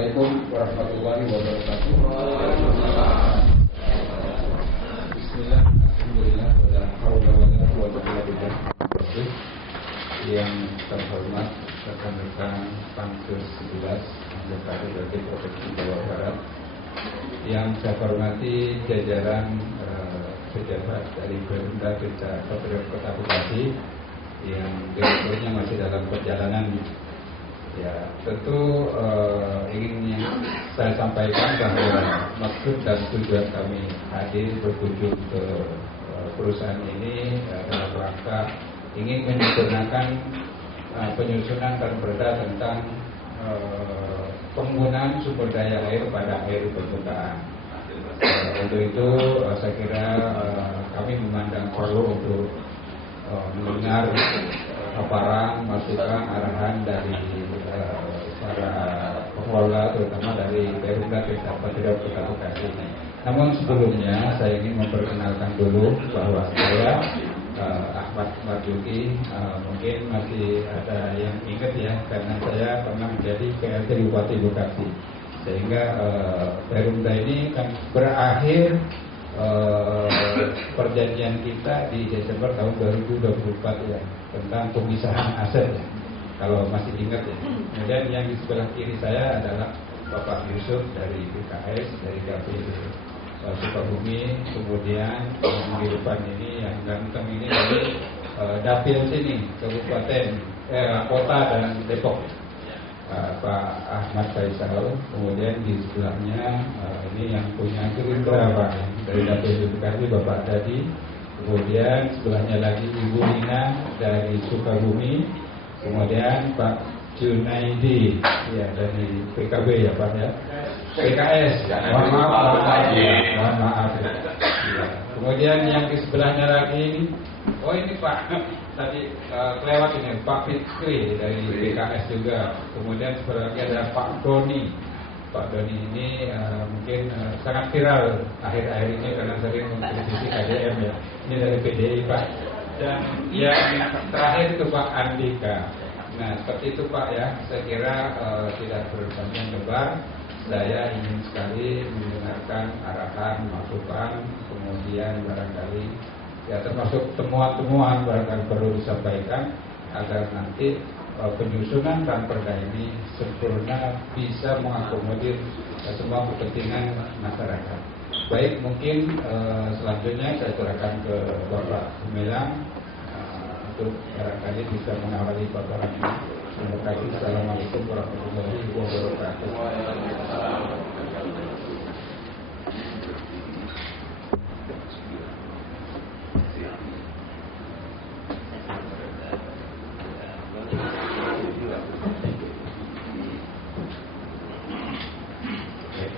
Assalamualaikum warahmatullahi wabarakatuh. Bismillah, alhamdulillah, wala haula wala quwwata illa billah. Yang terhormat rekan-rekan Pansus 11 anggota Legislatif Provinsi Jawa Barat, yang saya hormati jajaran pejabat dari Perumda Desa Patriot Kota Bekasi yang direkturnya masih dalam perjalanan. Ya, tentu ingin saya sampaikan bahwa maksud dan tujuan kami hadir berkunjung ke perusahaan ini dalam rangka ingin menyempurnakan penyusunan dan perda tentang penggunaan sumber daya air pada air permukaan. Untuk itu saya kira kami memandang perlu untuk mendengar paparan, masukan, arahan dari para pengelola, terutama dari Perumda Desa Patriot Kota Bekasi. Namun sebelumnya saya ingin memperkenalkan dulu bahwa saya Ahmad Marzuki, mungkin masih ada yang ingat ya, karena saya pernah menjadi PLT Bupati Bekasi. Sehingga Perumda ini kan berakhir perjanjian kita di Desember tahun 2024 ya, tentang pemisahan aset ya, kalau masih ingat ya. Kemudian yang di sebelah kiri saya adalah Bapak Yusuf dari BKS, dari Dapil Sukabumi. Kemudian di depan ini yang ganteng ini dari Dapil sini, Kabupaten Kota dan Depok, Pak Ahmad Faisal. Kemudian di sebelahnya ini yang punya Gerindra Pak, dari Dapil Bekasi Bapak Dadi. Kemudian sebelahnya lagi Ibu Nina dari Sukabumi. Kemudian Pak Junaidi ya dari PKB ya Pak ya, PKS. Mohon maaf ya. Kemudian yang di sebelahnya lagi ini, oh ini Pak tadi kelewat ini Pak Fikri dari PKS juga. Kemudian sebelah lagi ada Pak Doni. Pak Doni ini mungkin sangat viral akhir-akhir ini karena sering mengkritisi KDM ya. Ini dari PDI Pak. Dan yang terakhir itu Pak Andika. Nah seperti itu Pak ya. Saya kira tidak berpanjang lebar. Saya ingin sekali mendengarkan arahan, masukan, kemudian barangkali ya termasuk temuan-temuan barangkali perlu disampaikan agar nanti penyusunan dan perda ini sempurna bisa mengakomodir semua kepentingan masyarakat. Baik, mungkin selanjutnya saya serahkan ke Bapak Gumilang untuk barangkali bisa mengawali paparan ini. Terima kasih. Assalamualaikum warahmatullahi wabarakatuh.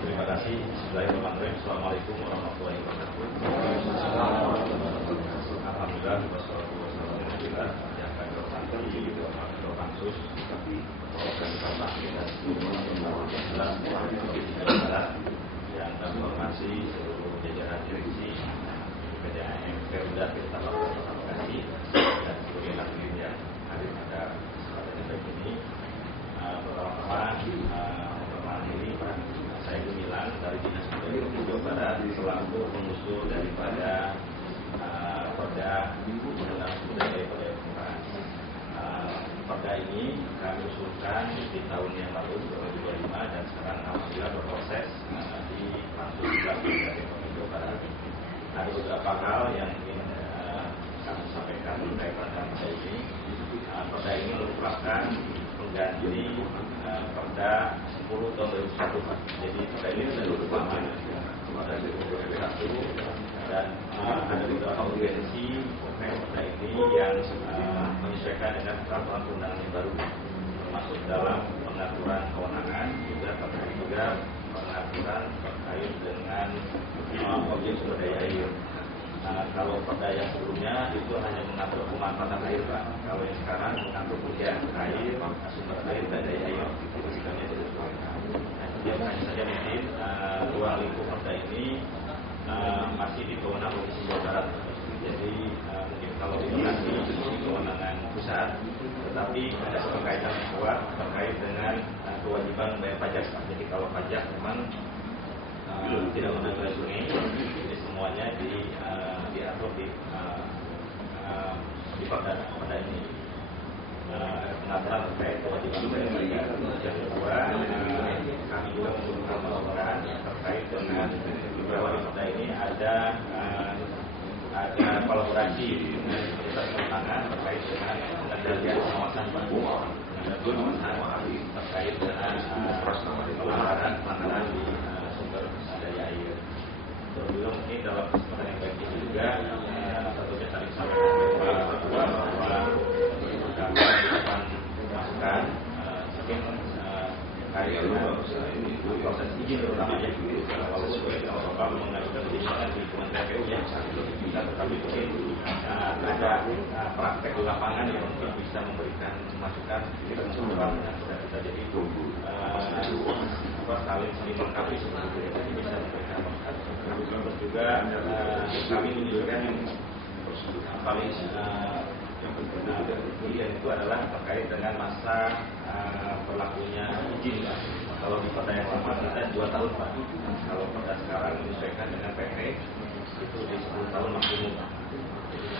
Terima kasih. Bismillahirrahmanirrahim. Assalamualaikum warahmatullahi wabarakatuh. Alhamdulillah, wassalatu wassalamu ala rasulillah. Yang kami hormati Ketua Pansus organisasi dan Jawa Barat, yang kami hormati seluruh jajaran direksi PDAM Perumda Desa Patriot Kota Bekasi dan seluruh hadirin yang hadir pada kesempatan baik ini. Pertama-tama ini saya Gumilang dari Dinas Pendidikan Jawa Barat selaku pengusul daripada perda undang-undang sumber daya permukaan. Perda ini kami usulkan di tahun yang lalu 2025 dan sekarang alhamdulillah berproses di Pansus Legislatif Provinsi Jawa Barat. Ada beberapa hal yang ingin kami sampaikan berkaitan dengan perda ini. Perda ini merupakan pengganti Perda 10 tahun 2001. Jadi perda ini sudah cukup lama, perda 2001, dan ada beberapa urgensi perda ini yang menyesuaikan dengan peraturan perundangan yang baru, termasuk dalam pengaturan kewenangan, juga terkait juga pengaturan terkait dengan objek sumber daya air. Kalau perda yang sebelumnya itu hanya mengatur pemanfaatan air Pak. Kalau yang sekarang mengatur kerugian air, sumber air dan daya air. Itu sikapnya tidak sesuai. Yang hanya saja mungkin ruang lingkup perda ini masih di kewenangan Provinsi Jawa Barat. Jadi mungkin kalau di kewenangan pusat, tetapi ada keterkaitan yang kuat terkait dengan kewajiban bayar pajak. Jadi kalau pajak memang tidak menanggung sungai, jadi semuanya diatur di pada ini pengaturan terkait kewajiban bayar pajak. Yang kedua, kami juga membutuhkan masukan terkait dengan bahwa di kota ini ada kolaborasi dengan Universitas Pertanian terkait dengan pengendalian pengawasan baku, terkait dengan pelanggaran di sumber daya air. Terus juga mungkin dalam kesempatan yang baik ini juga satunya tadi sampaikan bahwa kami akan masukan mungkin terkait dengan proses izin terutama ya, walaupun kalau Bapak mengajukan perizinan di Kementerian PU ya, bisa tetapi mungkin ada praktek di lapangan yang mungkin bisa memberikan masukan kita mencoba dengan kita jadi saling melengkapi seperti itu, jadi bisa memberikan masukan. Terus juga kami menunjukkan yang paling kemudian itu adalah terkait dengan masa berlakunya izin. Kalau di perda yang lama kita 2 tahun Pak. Kalau perda sekarang menyesuaikan dengan PP itu di 10 tahun maksimum.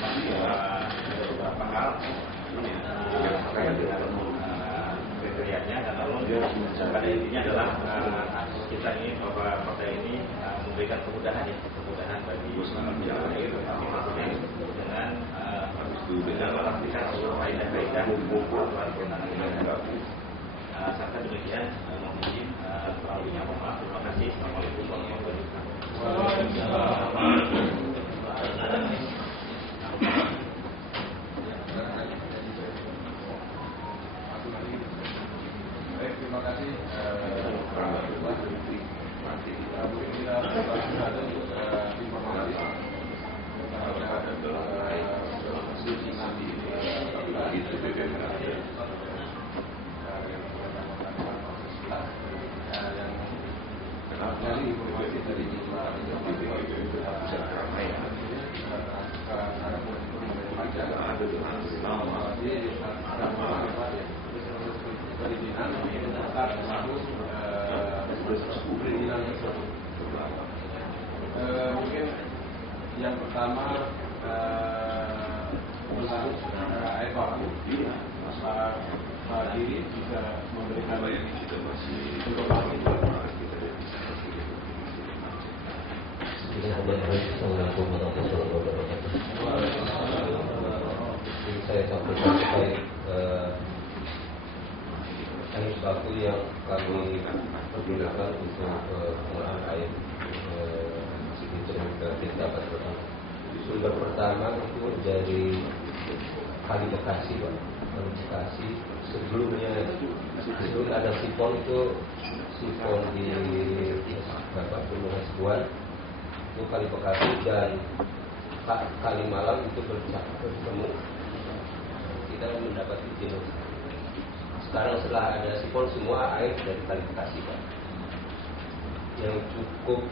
Jadi ada beberapa hal yang terkait dengan kriterianya, dan lalu pada intinya adalah kita ini bahwa perda ini memberikan kemudahan bagi pengguna air, tapi maksudnya dengan melakukan seluruh kaidah-kaidah hukum peraturan perundang-undangan. Sampai demikian, mohon izin, kurang lebihnya mohon maaf. Terima kasih. Assalamualaikum warahmatullahi wabarakatuh. Baik, terima kasih. Dari informasi dari mungkin yang pertama tentang air baku, Pak Diri bisa memberikan informasi. Assalamualaikum warahmatullahi wabarakatuh. Saya sampaikan terkait air baku yang kami gunakan untuk pengolahan air ke kita Pak. Sumber pertama itu dari Kali Bekasi, Pak. Kali Bekasi sebelumnya sebelum ada sifon itu sifon di Gunung Esbuan itu Kali Bekasi dan Kali Malang itu bertemu. Kita mendapat izin. Sekarang setelah ada sifon semua air dari Kali Bekasi, Pak, yang cukup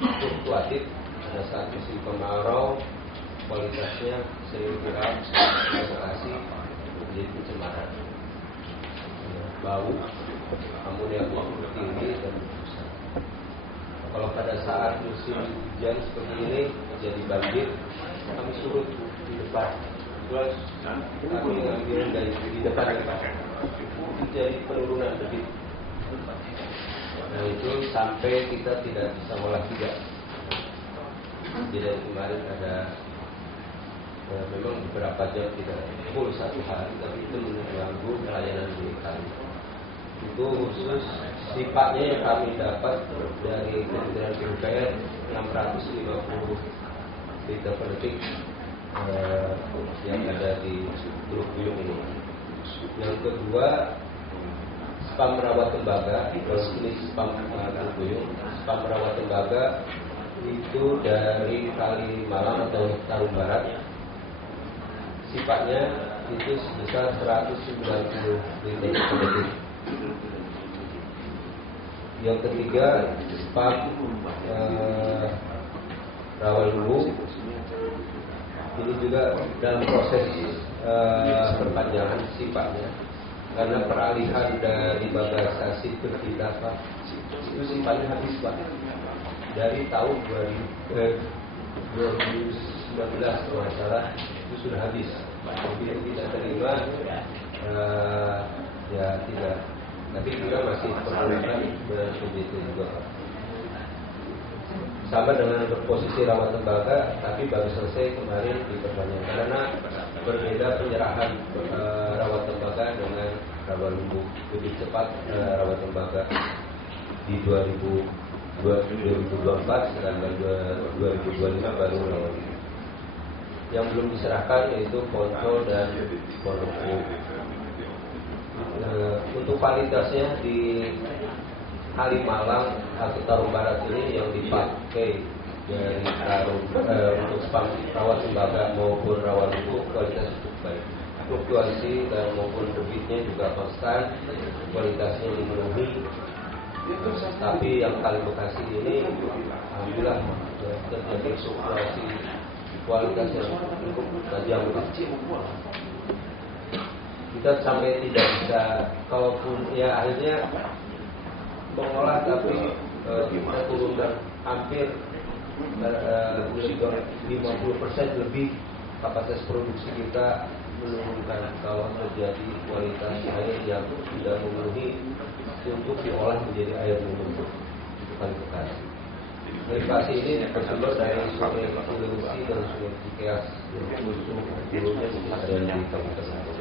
fluktuatif. Pada saat musim kemarau kualitasnya sering kurang, Bekasi menjadi pencemaran, bau, amonia tinggi dan rusak. Kalau pada saat musim hujan seperti ini jadi banjir, kami surut di depan. Terus kami ngambil dari di depan jadi penurunan debit. Nah itu sampai kita tidak bisa ngolah juga. Jadi kemarin ada memang beberapa jam tidak full satu hari, tapi itu mengganggu pelayanan di kami. Itu khusus sifatnya yang kami dapat dari Kementerian PUPR 650 liter per detik yang ada di Teluk Buyung ini. Yang kedua, spam merawat tembaga. Ini spam Teluk Buyung. Spam merawat tembaga itu dari Kali Malang atau Tarum Barat. Sifatnya itu sebesar 190 liter per detik. Yang ketiga, spam Rawalumbu ini juga dalam proses perpanjangan sifatnya, karena peralihan dari bagasi ke pindah Pak, itu sifatnya habis Pak dari tahun 2019 kalau nggak salah itu sudah habis. Jadi tidak terima ya tidak, tapi kita masih perlukan begitu juga Pak. Sama dengan berposisi rawat tembaga, tapi baru selesai kemarin diperpanjang karena berbeda penyerahan rawat tembaga dengan rawat lumbu. Lebih cepat rawat tembaga di 2024, sedangkan 2025 baru rawat lumbu. Yang belum diserahkan yaitu kontrol dan pondokku. Untuk kualitasnya di Kalimalang atau Tarum Barat ini yang dipakai dari Tarum untuk spam rawat tembaga maupun rawat lumbu kualitas cukup baik. Fluktuasi dan maupun debitnya juga konstan, kualitasnya memenuhi. Tapi yang Kali Bekasi ini alhamdulillah terjadi fluktuasi kualitas yang cukup tajam. Kita sampai tidak bisa, kalaupun ya akhirnya mengolah, tapi kita turunkan hampir 50% lebih kapasitas produksi kita, menurunkan kalau terjadi kualitas air yang tidak memenuhi untuk diolah menjadi air minum untuk Kali Bekasi. Bekasi ini bersumber dari Sungai Cilengsi dan Sungai Cikeas yang dulunya ada di Kabupaten.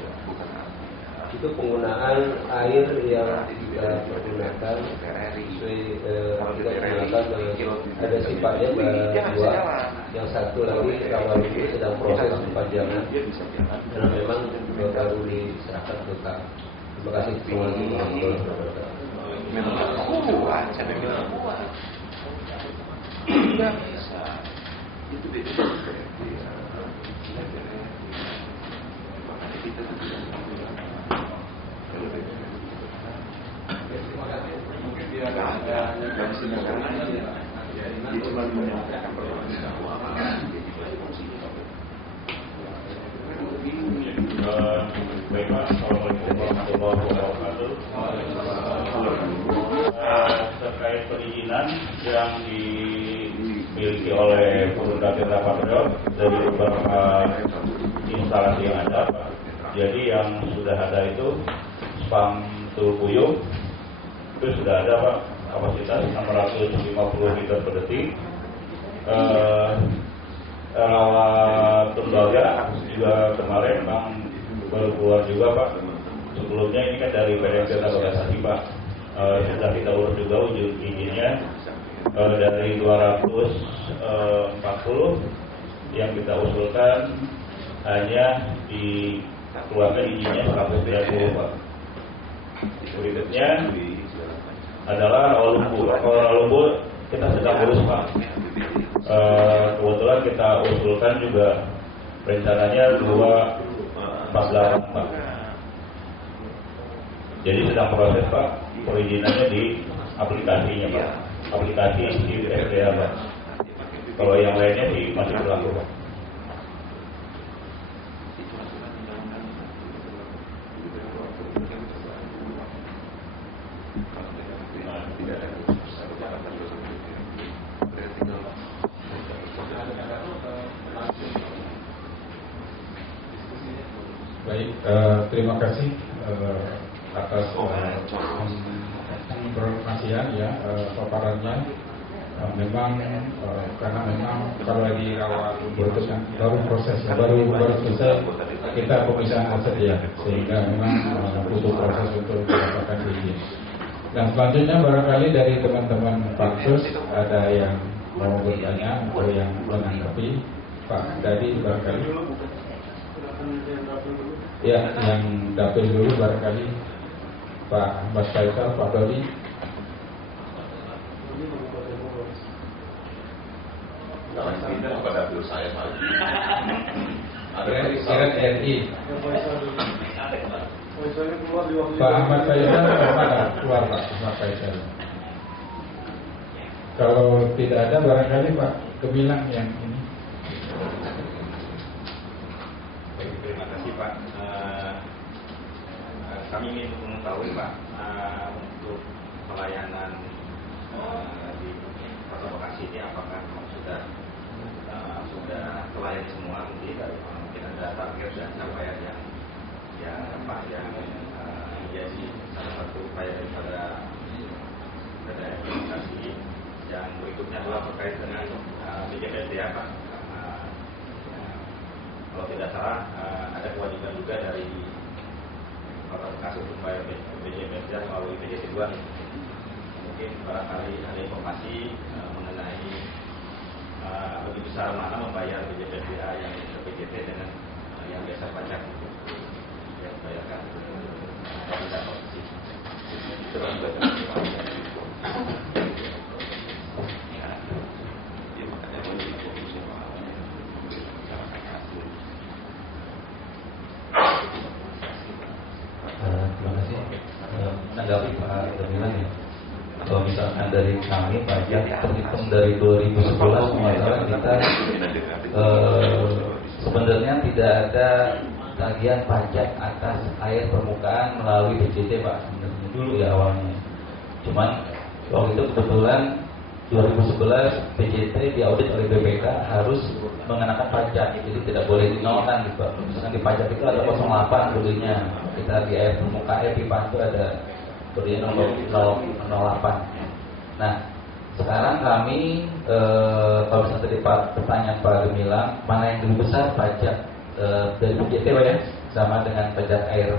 Itu penggunaan air yang kita pergunakan sesuai kita gunakan ada sifatnya dua. Yang satu lagi rawat itu sedang proses perpanjangan karena memang baru diserahkan ke KAP. Terima kasih semuanya. Tidak bisa. Itu beda. Mungkin tidak ada yang itu cuma menyampaikan Baiklah, Assalamualaikum warahmatullahi wabarakatuh. Terkait perizinan yang dimiliki oleh Purwodadi Rapatrio dari beberapa instalasi yang ada, jadi yang sudah ada itu spam Teluk Puyuh itu sudah ada Pak, kapasitas 650 liter per detik. Rawat tembaga juga kemarin Bang baru keluar juga Pak. Sebelumnya ini kan dari PDMP Organisasi Pak, sudah kita urus juga wujud izinnya dari 240 yang kita usulkan hanya dikeluarkan izinnya 130 Pak. Berikutnya adalah rawat lumbu. Rawat lumbu kita sedang urus Pak. Kebetulan kita usulkan juga rencananya 248 Pak. Jadi sedang proses Pak perizinannya di aplikasinya Pak, aplikasi di SDA Pak. Kalau yang lainnya sih masih berlaku Pak. Baik, terima kasih atas informasian ya, paparannya. Memang karena memang kalau di rawat itu kan baru proses, baru selesai kita pemisahan aset ya, sehingga memang butuh proses untuk mendapatkan izin. Dan selanjutnya barangkali dari teman-teman Pansus ada yang mau bertanya atau yang menanggapi. Pak Dadi barangkali. Ya, yang dapil dulu barangkali Pak Mas Faisal, Pak Dodi. Tidak pada dapil saya Pak. Sirat RI. Pak Ahmad Faisal mana keluar Pak Ahmad Faisal? Kalau tidak ada barangkali Pak Gemilang yang ini. Pak, kami ingin mengetahui Pak, untuk pelayanan di Kota Bekasi ini apakah sudah terlayani semua, mungkin ada target dan capaian yang menjadi salah satu upaya daripada implementasi. Yang berikutnya adalah terkait dengan BJPSDA Pak. Kalau tidak salah ada kewajiban juga dari Kota Bekasi untuk membayar BJPSDA melalui BJT 2. Mungkin barangkali ada informasi mengenai lebih besar mana membayar BJPSDA yang ke BJT dengan yang biasa pajak yang dibayarkan tidak posisi. Terima kasih. Menanggapi Pak Gemilang ya. Kalau misalkan dari kami pajak terhitung dari 2011 masalah kita sebenarnya tidak ada tagihan pajak atas air permukaan melalui BJT Pak, sebenarnya dulu ya awalnya. Cuman waktu itu kebetulan 2011 BJT diaudit oleh BPK harus mengenakan pajak, jadi tidak boleh dinolkan gitu. Misalkan di pajak itu ada 08 dulunya, kita di air permukaan pipa itu ada berdiri nomor 08. Nah, sekarang kami kalau misalnya tadi pertanyaan Pak Gemilang, mana yang lebih besar pajak dari BJT Pak ya, sama dengan pajak air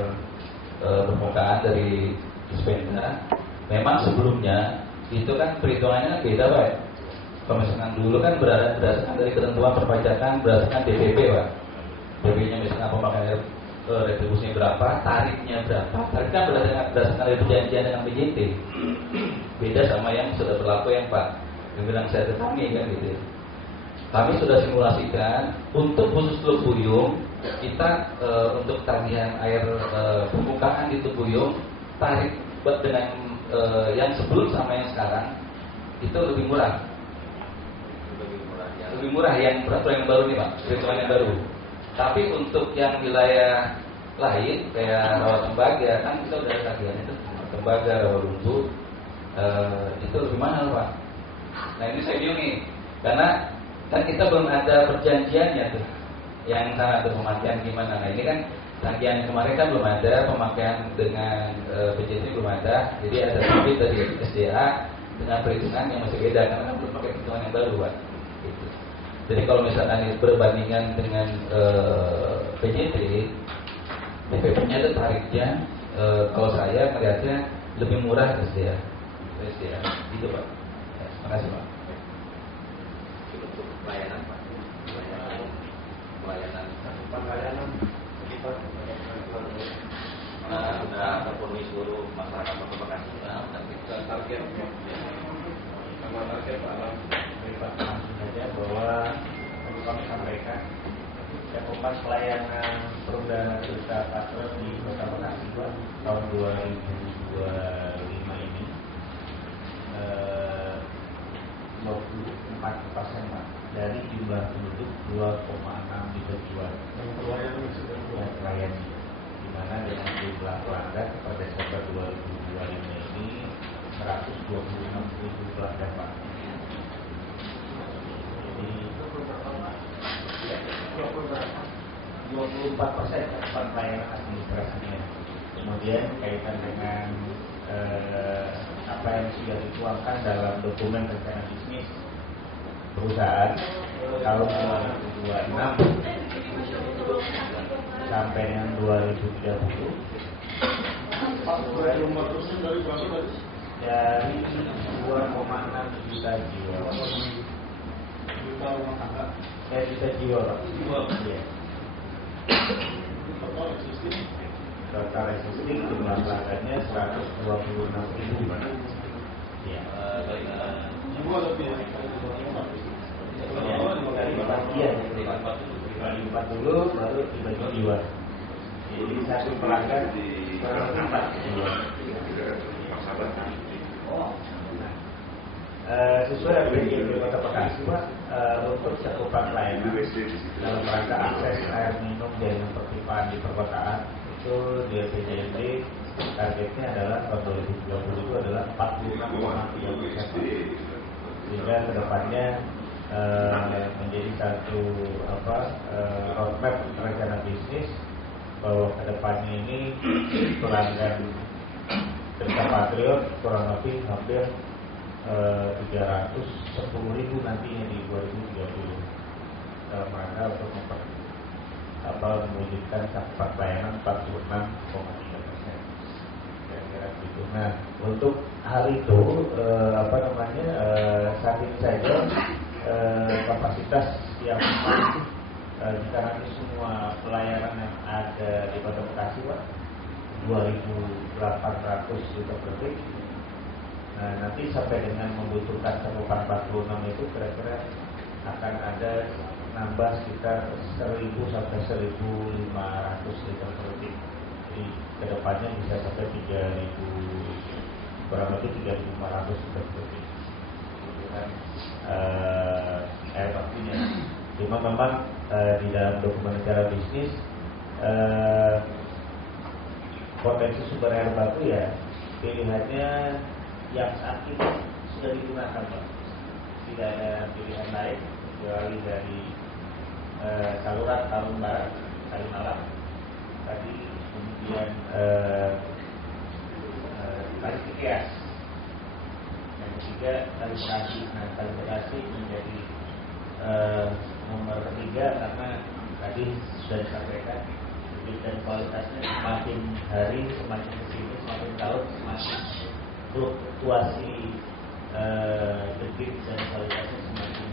permukaan dari Dispenda. Memang sebelumnya itu kan perhitungannya kan beda Pak. Kalau misalkan dulu kan berdasarkan dari ketentuan perpajakan berdasarkan DPP Pak. DPP-nya misalkan pemakaian air retribusinya berapa, tarifnya berapa. Tarif kan berdasarkan dari perjanjian dengan BJT. Beda sama yang sudah berlaku yang Pak Gemilang saya tetangi kan gitu. Kami sudah simulasikan untuk khusus Teluk Buyung kita untuk tagihan air permukaan di Teluk Buyung tarif dengan yang sebelum sama yang sekarang itu lebih murah. Lebih murah yang peraturan yang baru nih Pak, perhitungan yang baru. Tapi untuk yang wilayah lain kayak Rawa Tembaga kan kita udah ada tagihan itu, Tembaga, Rawa Lumbu itu lebih mahal Pak. Nah ini saya bingung nih, karena kan kita belum ada perjanjiannya tuh, yang sana tuh pemakaian gimana. Nah ini kan tagihan kemarin kan belum ada, pemakaian dengan BJT belum ada, jadi ada tapi dari SDA dengan perhitungan yang masih beda karena kan belum pakai perhitungan yang baru Pak. Gitu. Jadi kalau misalkan berbandingan dengan PJT, DPP-nya itu tarifnya kalau saya melihatnya lebih murah SDA. Gitu Pak. Ya, terima kasih Pak. Untuk pelayanan Pak, pelayanan kita sudah terpenuhi seluruh masyarakat Kota Bekasi. Kita target sama target dalam berita langsung saja bahwa perlu kami sampaikan cakupan pelayanan perubahan jasa patrol di Kota Bekasi tahun 2025 ini 24% Pak, dari jumlah penduduk 2,6 juta jiwa yang terlayani, di mana dengan jumlah pelanggan pada Desember 2025 ini 126.000 pelanggan Pak. Jadi 24% cakupan pelayanan administrasinya. Kemudian kaitan dengan apa yang sudah dituangkan dalam dokumen rencana bisnis perusahaan tahun 2026 sampai dengan 2030 dari 2,6 juta jiwa. Juta jiwa Pak. Ya. Total existing jumlah pelanggannya 126.000. Ya. Kali bagian, kali 40 baru dibagi jiwa. Jadi satu pelanggan per 4 jiwa. sesuai PJJ Kota Bekasi Pak, untuk cakupan layanan dalam rangka akses air minum jaringan perpipaan di perkotaan itu di PJJ targetnya adalah tahun 2030 itu adalah 46,3%, sehingga kedepannya menjadi satu roadmap rencana bisnis bahwa kedepannya ini pelanggan Tirta Patriot kurang lebih hampir 310.000 nantinya di 2030 dalam rangka untuk mewujudkan cakupan layanan 46,3%. Kira-kira begitu. Nah, untuk hal itu saat ini saja kapasitas yang jika nanti semua pelayanan yang ada di Kota Bekasi Pak 2.800 liter per detik. Nah, nanti sampai dengan membutuhkan cakupan 46 itu kira-kira akan ada nambah sekitar 1.000 sampai 1.500 liter per detik. Jadi kedepannya bisa sampai 3.000, kurang lebih 3.500 liter per detik. Air bakunya. Cuma memang di dalam dokumen rencana bisnis potensi sumber air baku ya pilihannya yang saat ini sudah digunakan Pak. Tidak ada pilihan lain kecuali dari saluran Talun Barat, Kalimalang tadi, kemudian Kali Cikeas, yang ketiga Kali Bekasi. Nah, Kali Bekasi menjadi nomor 3 karena tadi sudah disampaikan dan kualitasnya semakin hari semakin kesini semakin tahun semakin fluktuasi debit dan kualitasnya semakin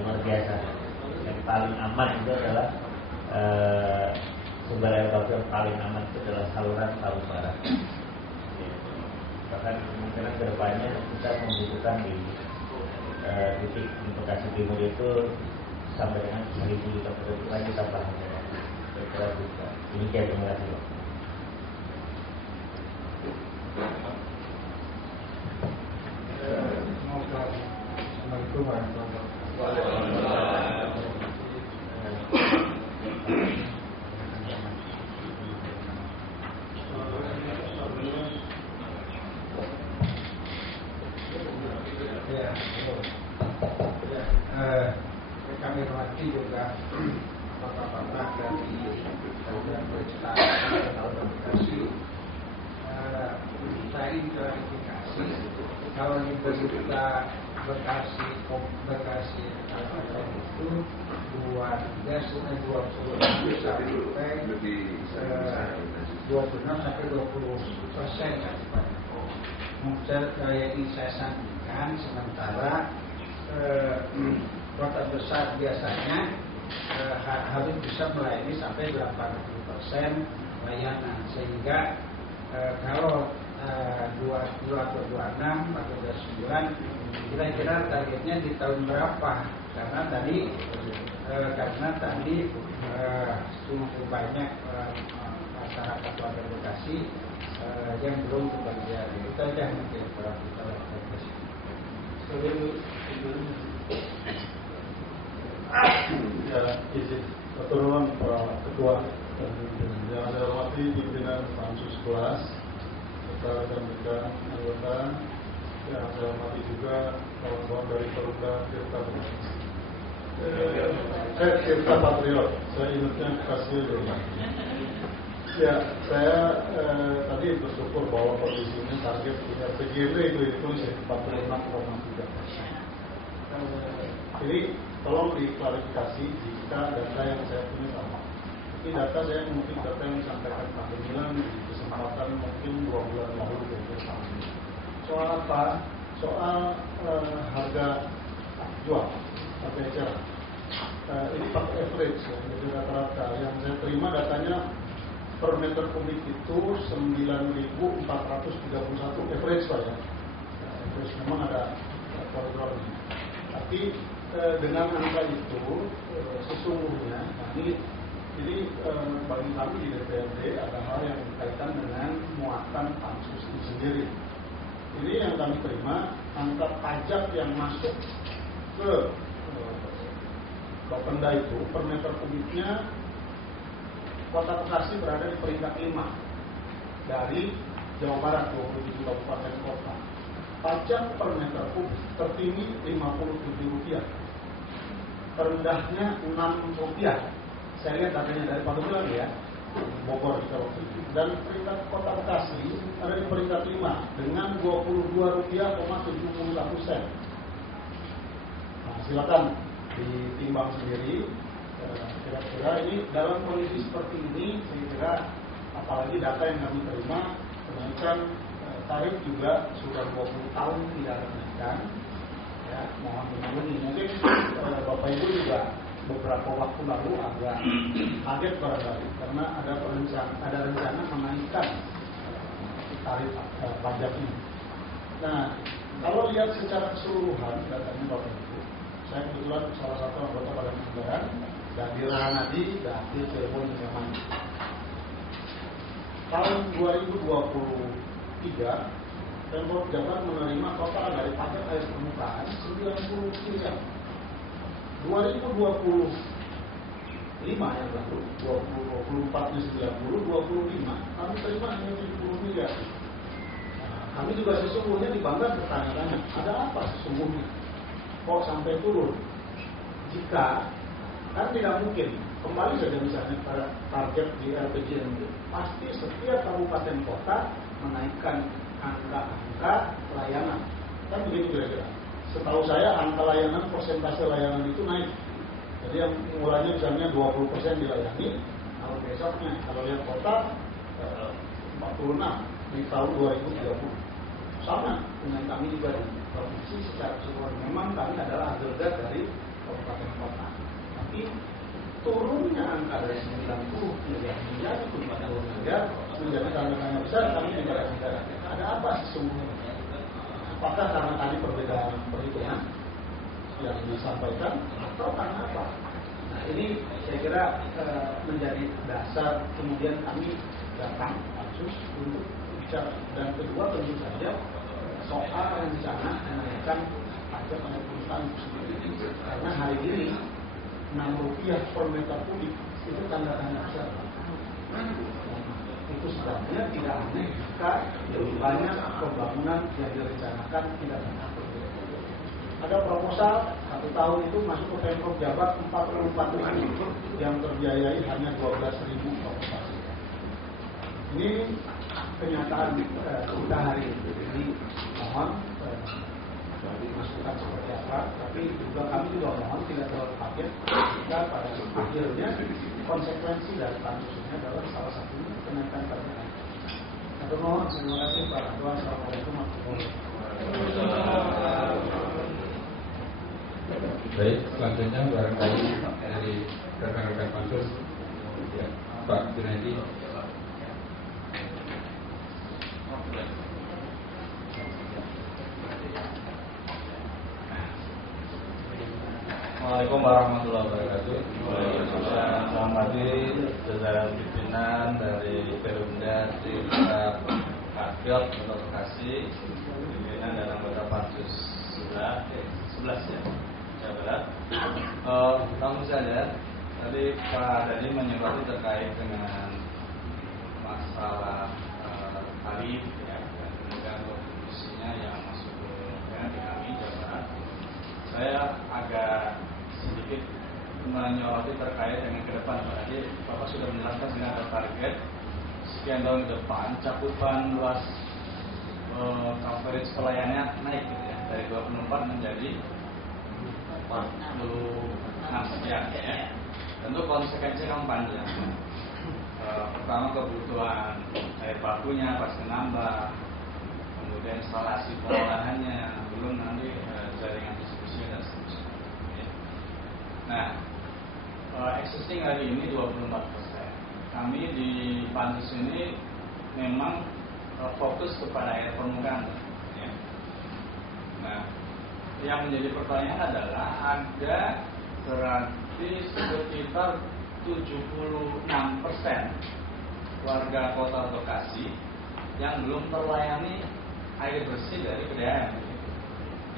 luar biasa. Yang paling aman itu adalah sumber air baku yang paling aman itu adalah saluran Talun Barat. Bahkan kemungkinan kedepannya kita membutuhkan di titik di Bekasi Timur itu sampai dengan 1.000 liter per detik lagi tambahannya. Kira-kira bisa. Demikian, terima kasih. Assalamualaikum warahmatullahi kami hormati juga bapak-bapak dari program perpustakaan Kota Bekasi. Saya ingin klarifikasi kalau dibuka Bekasi itu 26 sampai 20% cakupannya. Mungkin yang ingin saya sampaikan sementara kota besar biasanya harus bisa melayani sampai 80% layanan, sehingga kalau 26 atau 29 kira-kira targetnya di tahun berapa? Karena tadi cukup banyak masyarakat warga Bekasi yang belum kebagian. Itu aja mungkin kalau kita lakukan. Ya, izin keturunan Pak Ketua dan yang saya hormati pimpinan Pansus 11 serta rekan-rekan anggota, yang saya hormati juga kawan-kawan dari Perumda Tirta Tirta Patriot. Saya ingatnya Bekasi dulu. Ya, saya tadi bersyukur bahwa kondisinya target PJJ itu ditulis 46,3%. Jadi tolong diklarifikasi jika data yang saya punya sama. Ini data saya mungkin data yang disampaikan Pak Milan di kesempatan mungkin 2 bulan lalu bersama. Soal apa? Soal harga jual, harga eceran. Ini pakai average ya, jadi rata-rata. Yang saya terima datanya per meter kubik itu 9.431 average Pak ya. Terus memang ada koridornya. Tapi dengan angka itu sesungguhnya ini bagi kami di DPRD ada hal yang berkaitan dengan muatan pansus itu sendiri. Ini yang kami terima, angka pajak yang masuk ke Bapenda itu per meter kubiknya Kota Bekasi berada di peringkat 5 dari Jawa Barat 27 kabupaten kota. Pajak per meter kubik tertinggi Rp57, terendahnya Rp6. Saya lihat datanya dari Pandeglang ya, Bogor kita waktu itu. Dan peringkat Kota Bekasi ada di peringkat 5 dengan Rp22,71. Nah, silakan ditimbang sendiri. Kira-kira ini dalam kondisi seperti ini, saya kira apalagi data yang kami terima, kenaikan tarif juga sudah 20 tahun tidak ada kenaikan. Ya, mohon dimaklumi. Mungkin Bapak Ibu juga beberapa waktu lalu agak kaget barangkali karena ada rencana menaikkan tarif pajak ini. Nah, kalau lihat secara keseluruhan datanya Bapak Ibu, saya kebetulan salah satu anggota Badan Anggaran dan di Rahanadi dan di Cirebon Jaman. Tahun 2023, Pemprov Jabar menerima total dari pajak air permukaan 90 miliar. 2025 yang lalu, 24 nya 90, 25, kami terima hanya 70 miliar. Nah, kami juga sesungguhnya dibanggakan bertanya-tanya, ada apa sesungguhnya? Kok sampai turun? Jika kan tidak mungkin kembali saja misalnya pada target di RPJMD, pasti setiap kabupaten kota menaikkan angka-angka layanan. Kan begitu kira-kira. Setahu saya angka layanan, persentase layanan itu naik. Jadi yang mulanya misalnya 20% dilayani, kalau besoknya kalau lihat kota 46 di tahun 2030. Sama dengan kami juga di provinsi secara keseluruhan. Memang kami adalah agregat dari kabupaten kota. Tapi turunnya angka dari 90 miliar menjadi 40 miliar menjadi tanda-tanda besar, kami tidak ada. Ada apa sesungguhnya? Apakah karena tadi perbedaan perhitungan yang disampaikan atau karena apa? Nah, ini saya kira menjadi dasar kemudian kami datang pansus untuk bicara. Dan kedua tentu saja soal rencana menaikkan pajak pada perusahaan itu sendiri. Karena hari ini Rp6 per meter kubik itu tanda-tanda besar. Itu sebabnya tidak aneh jika lebih banyak pembangunan yang direncanakan tidak mengatur. Ada proposal 1 tahun itu masuk ke Pemprov Jabar 44.000 yang terbiayai hanya 12.000 proposal. Ini kenyataan kita hari ini. Jadi mohon masukan seperti apa, tapi juga kami juga mohon tidak terlalu kaget jika pada akhirnya konsekuensi dari pansus ini adalah salah satunya kenaikan tarif. Satu mohon, terima kasih Pak Ketua. Assalamualaikum warahmatullahi wabarakatuh. Baik, selanjutnya barangkali dari rekan-rekan pansus, ya, Pak Junaidi. Assalamualaikum warahmatullahi wabarakatuh. Selamat pagi jajaran pimpinan dari Perumda, Tingkat Kadep Kota Bekasi, pimpinan dan anggota pansus 11 ya, Jawa Barat. Langsung saja, tadi Pak Dhani menyoroti terkait dengan masalah tarif ya, dan kemudian kontribusinya yang masuk ke PAD kami Jawa Barat. Saya agak sedikit menyoroti terkait dengan ke depan. Tadi Bapak sudah menjelaskan dengan ada target sekian tahun ke depan cakupan luas coverage pelayanannya naik gitu ya, dari 24 menjadi 46 sekian ya. Tentu konsekuensinya kan panjang. Pertama kebutuhan air bakunya pasti nambah, kemudian instalasi pengolahannya, belum nanti jaringan distribusi dan seterusnya. Nah, existing hari ini 24%. Kami di pansus ini memang fokus kepada air permukaan. Ya. Nah, yang menjadi pertanyaan adalah ada berarti sekitar 76% warga Kota Bekasi yang belum terlayani air bersih dari PDAM.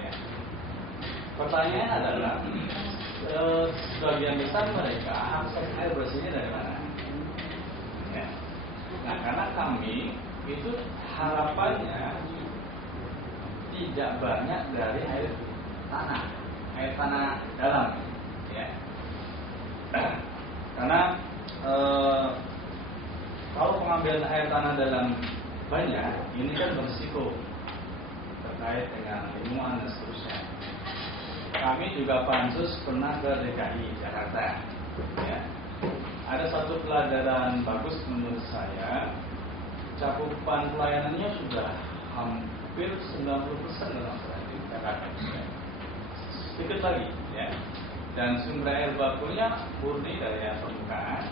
Ya. Pertanyaan adalah sebagian besar mereka akses air bersihnya dari mana? Ya. Nah, karena kami itu harapannya tidak banyak dari air tanah dalam, ya. Karena kalau pengambilan air tanah dalam banyak, ini kan berisiko terkait dengan lingkungan dan seterusnya. Kami juga pansus pernah ke DKI Jakarta, ya. Ada satu pelajaran bagus menurut saya. Cakupan pelayanannya sudah hampir 90% dalam Jakarta, ya. Sedikit lagi, ya. Dan sumber air bakunya murni dari air permukaan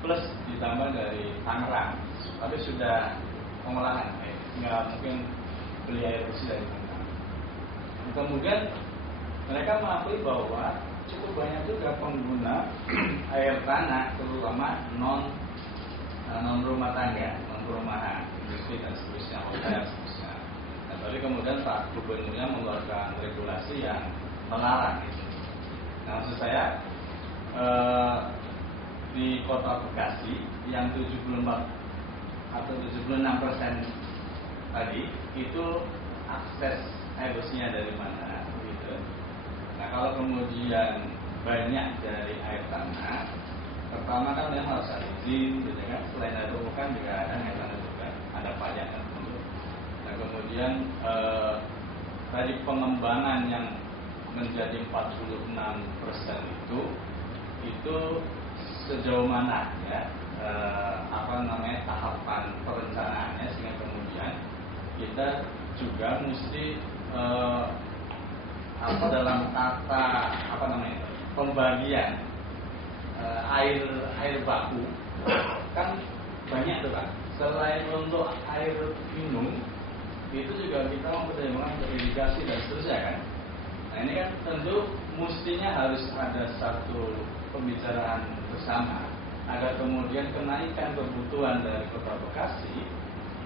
plus ditambah dari Tangerang, tapi sudah pengolahan, nggak mungkin beli air bersih dari Tangerang. Kemudian mereka mengakui bahwa cukup banyak juga pengguna air tanah, terutama non rumah tangga, non perumahan, industri dan seterusnya, hotel dan seterusnya. Dan tadi kemudian Pak Gubernurnya mengeluarkan regulasi yang melarang itu. Nah, maksud saya di Kota Bekasi yang 74 atau 76% tadi itu akses air bersihnya dari mana? Gitu. Nah, kalau kemudian banyak dari air tanah, pertama kan yang harus ada izin, gitu kan? Selain air permukaan juga ada air tanah juga, ada pajak tertentu. Nah, kemudian tadi pengembangan yang menjadi 46% itu sejauh mana, ya, tahapan perencanaannya, sehingga kemudian kita juga mesti dalam tata pembagian air baku kan banyak tuh Pak. Selain untuk air minum itu juga kita mempertimbangkan irigasi dan seterusnya kan. Nah, ini kan tentu mestinya harus ada satu pembicaraan bersama agar kemudian kenaikan kebutuhan dari Kota Bekasi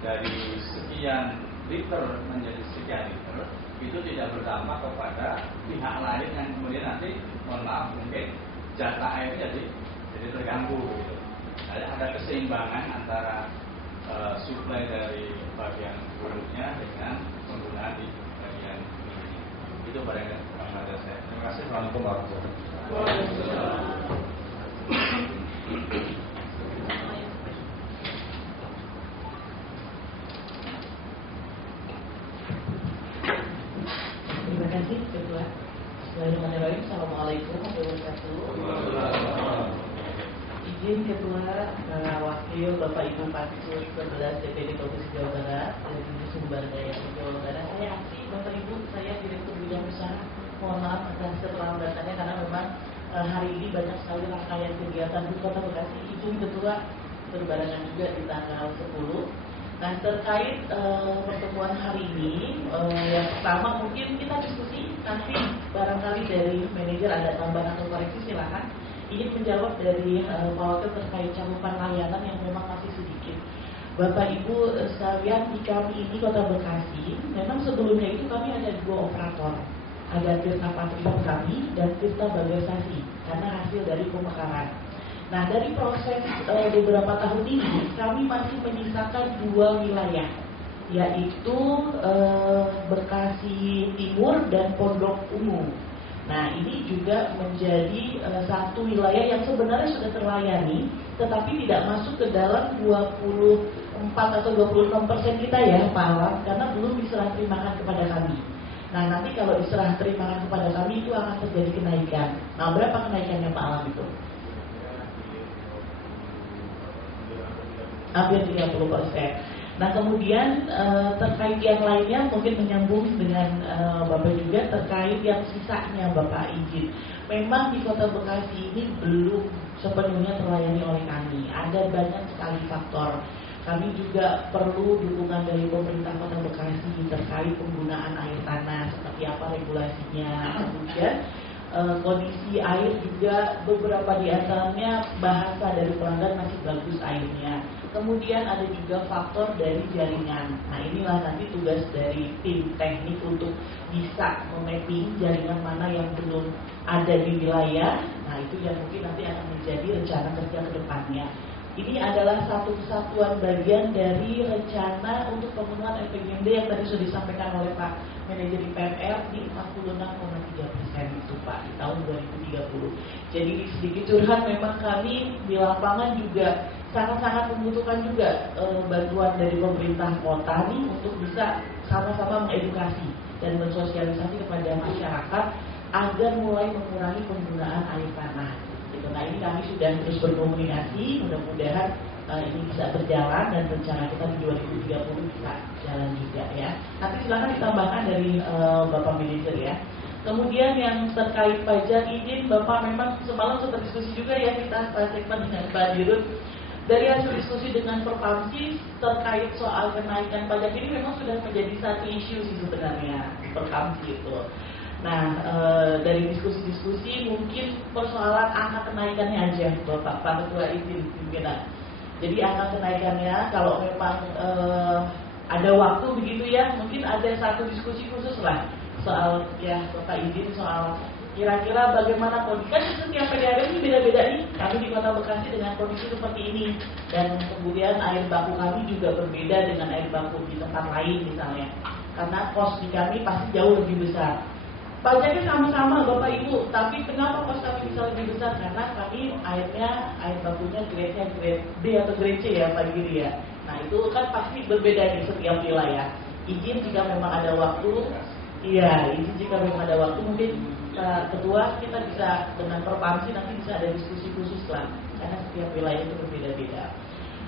dari sekian liter menjadi sekian liter itu tidak berdampak kepada pihak lain yang kemudian nanti mohon maaf mungkin jatah air jadi terganggu gitu. Ada keseimbangan antara suplai dari bagian hulunya dengan penggunaan di bagian hulunya. Itu barangkali pada saya. Terima kasih. Assalamualaikum warahmatullahi wabarakatuh. Terima kasih Ketua. Bismillahirrahmanirrahim. Assalamualaikum warahmatullahi wabarakatuh. Izin Ketua, Wakil Bapak Ibu Pansus 11 DPD Provinsi Jawa Barat dari Sumber Daya Jawa Barat. Saya aksi Bapak Ibu, saya Direktur Bidang Usaha. Mohon maaf atas keterlambatannya karena memang hari ini banyak sekali rangkaian kegiatan di Kota Bekasi. Izin Ketua berbarengan juga di tanggal 10. Nah, terkait pertemuan hari ini, yang pertama mungkin kita diskusi nanti barangkali dari manajer ada tambahan atau koreksi, silakan. Ingin menjawab dari Pak Wakil terkait cakupan layanan yang memang masih sedikit. Bapak Ibu sekalian, di kami ini Kota Bekasi, memang sebelumnya itu kami ada 2 operator. Ada Tirta Patriot kami dan Tirta Bagastasi karena hasil dari pemekaran. Nah, dari proses beberapa tahun ini kami masih menyisakan 2 wilayah, yaitu Bekasi Timur dan Pondok Ungu. Nah, ini juga menjadi satu wilayah yang sebenarnya sudah terlayani, tetapi tidak masuk ke dalam 24 atau 26% kita ya Pak Alam, karena belum diserah terimakan kepada kami. Nah, nanti kalau diserah terimakan kepada kami itu akan terjadi kenaikan. Nah, berapa kenaikannya Pak Alam itu? Hampir 30%. Nah, kemudian terkait yang lainnya mungkin menyambung dengan Bapak juga terkait yang sisanya Bapak izin. Memang di Kota Bekasi ini belum sepenuhnya terlayani oleh kami. Ada banyak sekali faktor. Kami juga perlu dukungan dari pemerintah Kota Bekasi terkait penggunaan air tanah, seperti apa regulasinya. Kemudian kondisi air juga beberapa di antaranya bahasa dari pelanggan masih bagus airnya. Kemudian ada juga faktor dari jaringan. Nah inilah nanti tugas dari tim teknik untuk bisa memapping jaringan mana yang belum ada di wilayah. Nah itu yang mungkin nanti akan menjadi rencana kerja ke depannya. Ini adalah satu kesatuan bagian dari rencana untuk pemenuhan LPGMD yang tadi sudah disampaikan oleh Pak Manajer IPMR di 46,3% itu Pak di tahun 2030. Jadi sedikit curhat, memang kami di lapangan juga sangat-sangat membutuhkan juga bantuan dari pemerintah kota nih untuk bisa sama-sama mengedukasi dan mensosialisasi kepada masyarakat agar mulai mengurangi penggunaan air tanah. Nah ini kami sudah terus berkomunikasi, mudah-mudahan ini bisa berjalan dan rencana kita di 2030 bisa jalan juga ya. Nanti silakan ditambahkan dari Bapak Manajer ya. Kemudian yang terkait pajak izin, Bapak memang semalam sempat diskusi juga ya kita segmen dengan Pak Dirut. Dari hasil diskusi dengan Perpamsi terkait soal kenaikan pajak ini memang sudah menjadi satu isu sih sebenarnya Perpamsi itu. Nah, dari diskusi-diskusi mungkin persoalan angka kenaikannya aja, Bapak Ketua izin pimpinan. Jadi angka kenaikannya kalau memang ada waktu begitu ya, mungkin ada satu diskusi khusus lah soal ya Bapak izin soal kira-kira bagaimana kondisi. Kan setiap PDAM ini beda-beda nih. Kami di Kota Bekasi dengan kondisi seperti ini, dan kemudian air baku kami juga berbeda dengan air baku di tempat lain misalnya. Karena kos di kami pasti jauh lebih besar. Pajaknya sama-sama Bapak Ibu, tapi kenapa kos kami bisa lebih besar? Karena kami air bakunya grade-nya grade B atau grade C ya Pak Giri ya. Nah itu kan pasti berbeda di setiap wilayah. Izin jika memang ada waktu, iya izin jika memang ada waktu mungkin Ketua kita bisa dengan Perpamsi nanti bisa ada diskusi khusus lah, karena setiap wilayah itu berbeda-beda.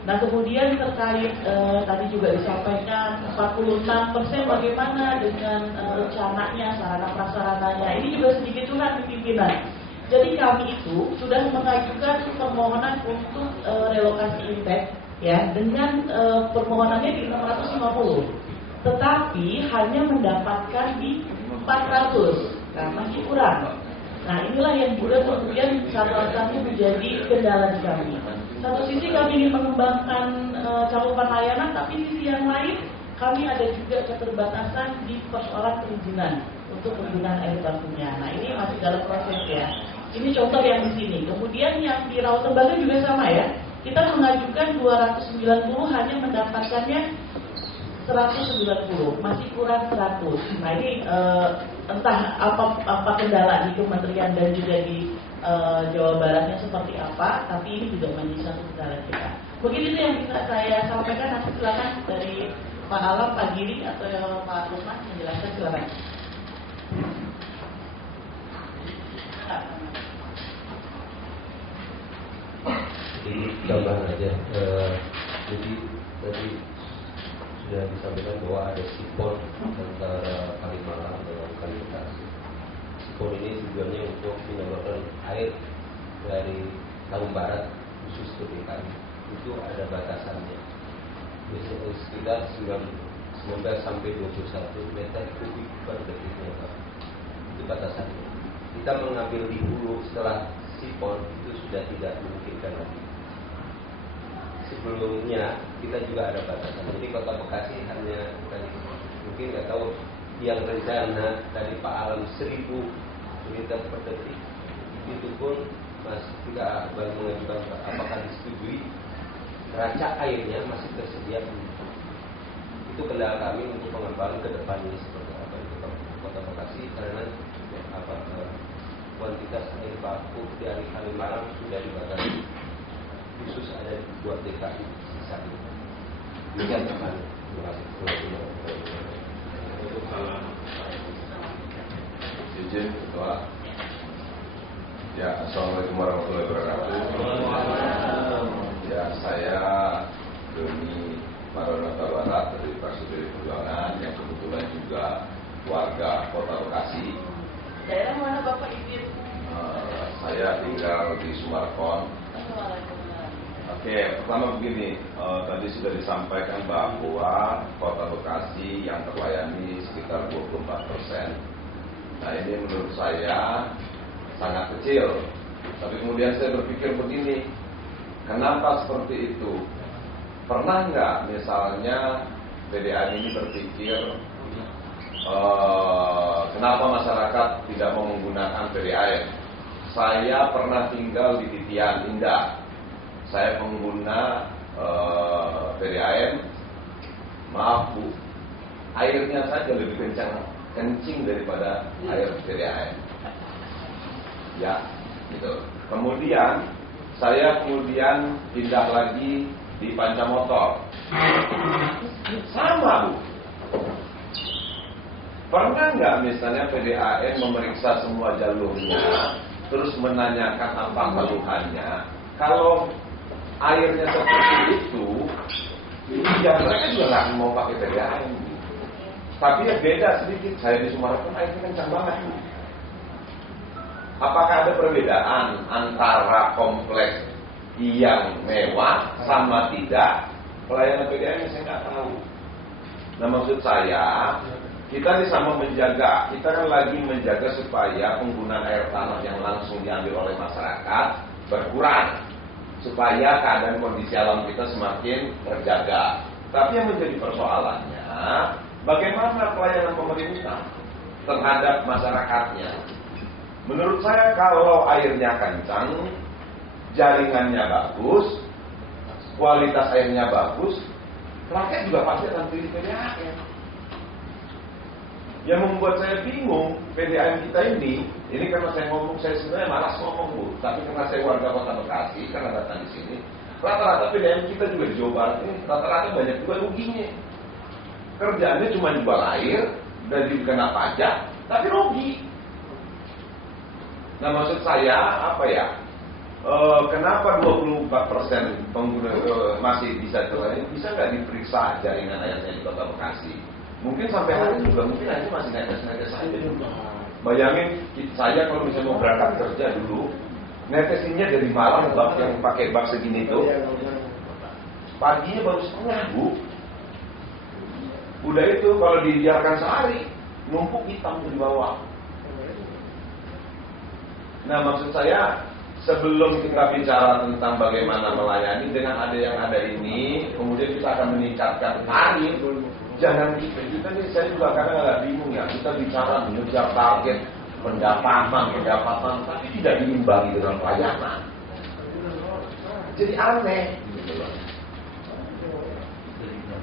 Nah kemudian terkait tadi juga disampaikan 46% bagaimana dengan rencananya, sarana prasarananya. Ini juga sedikit curhat di pimpinan. Jadi kami itu sudah mengajukan permohonan untuk relokasi impact ya dengan permohonannya di 650, tetapi hanya mendapatkan di 400. Nah masih kurang. Nah inilah yang juga kemudian salah satu menjadi kendala di kami. Satu sisi kami ingin mengembangkan cakupan layanan, tapi sisi yang lain kami ada juga keterbatasan di persoalan perizinan untuk penggunaan air bakunya. Nah ini masih dalam proses ya. Ini contoh yang di sini. Kemudian yang di Raut Tembaga juga sama ya. Kita mengajukan 290 hanya mendapatkannya 190, masih kurang 100. Nah ini entah apa kendala di kementerian dan juga di Jawa Baratnya seperti apa, tapi ini juga menjadi satu kendala kita. Mungkin itu yang bisa saya sampaikan. Nanti silakan dari Pak Alam, Pak Giri atau Pak Lukman menjelaskan, silakan. Jadi tambahan aja. Jadi tadi sudah disampaikan bahwa ada sipon antara Kalimalang dengan Kali Bekasi. Sipon ini tujuannya untuk menyalurkan air dari Tarum Barat khusus ke DKI. Itu ada batasannya. Biasanya sekitar 19 sampai 21 meter kubik per detiknya, Pak. Itu batasannya. Kita mengambil di hulu setelah sipon itu sudah tidak memungkinkan lagi. Sebelumnya kita juga ada batasan. Jadi Kota Bekasi hanya tadi mungkin nggak tahu yang rencana dari Pak Alam 1000 liter per detik, itu pun masih kita baru mengajukan apakah disetujui. Neraca airnya masih tersedia belum. Itu kendala kami untuk pengembangan ke depannya seperti apa di Kota Bekasi, karena kuantitas air baku dari Kalimalang sudah dibatasi, khusus ada buat DKI sisa itu. Demikian teman. Terima kasih. Izin Ketua. Ya, Assalamualaikum warahmatullahi wabarakatuh. Ya, saya Doni Maronata Barat dari Fraksi PDI Perjuangan yang kebetulan juga warga Kota Bekasi. Daerah mana Bapak izin? Saya tinggal di Sumarkon. Oke, pertama begini, tadi sudah disampaikan bahwa Kota Bekasi yang terlayani sekitar 24%. Nah ini menurut saya sangat kecil. Tapi kemudian saya berpikir begini, kenapa seperti itu? Pernah nggak misalnya PDAM ini berpikir kenapa masyarakat tidak mau menggunakan PDAM? Saya pernah tinggal di Titian Indah. Saya pengguna PDAM. Maaf Bu, airnya saja lebih kencing daripada air PDAM. Ya, gitu. Kemudian saya pindah lagi di Pancamotor. Sama Bu. Pernah nggak misalnya PDAM memeriksa semua jalurnya, terus menanyakan apa keluhannya? Kalau airnya seperti itu, ya mereka juga nggak mau pakai PDAM. Tapi ya beda sedikit. Saya di Sumatera airnya kencang banget. Apakah ada perbedaan antara kompleks yang mewah sama tidak? Pelayanan PDAM saya nggak tahu. Nah maksud saya, kita sama menjaga, kita kan lagi menjaga supaya penggunaan air tanah yang langsung diambil oleh masyarakat berkurang, supaya keadaan kondisi alam kita semakin terjaga. Tapi yang menjadi persoalannya, bagaimana pelayanan pemerintah terhadap masyarakatnya? Menurut saya kalau airnya kencang, jaringannya bagus, kualitas airnya bagus, rakyat juga pasti akan pilih PDAM. Yang membuat saya bingung, PDAM kita ini karena saya ngomong, saya sebenarnya malas ngomong Bu, tapi karena saya warga Kota Bekasi, karena datang di sini, rata-rata PDAM kita juga di Jawa Barat ini rata-rata banyak juga ruginya. Kerjaannya cuma jual air dan dikena pajak, tapi rugi. Nah maksud saya apa ya? Kenapa 24% pengguna masih bisa terlayani? Bisa nggak diperiksa jaringan airnya di Kota Bekasi? Mungkin sampai hari juga mungkin aja masih netes-netes saja dulu. Bayangin saya kalau misalnya mau berangkat kerja dulu, netesinnya dari malam bak yang pakai bak segini itu, paginya baru setengah Bu. Udah itu kalau dibiarkan sehari, numpuk hitam di bawah. Nah maksud saya, sebelum kita bicara tentang bagaimana melayani, dengan ada yang ada ini, kemudian kita akan meningkatkan tarif. Jangan kita nih, saya juga kadang agak bingung ya, kita bicara mengejar target pendapatan, tapi tidak diimbangi dengan pelayanan. Jadi aneh.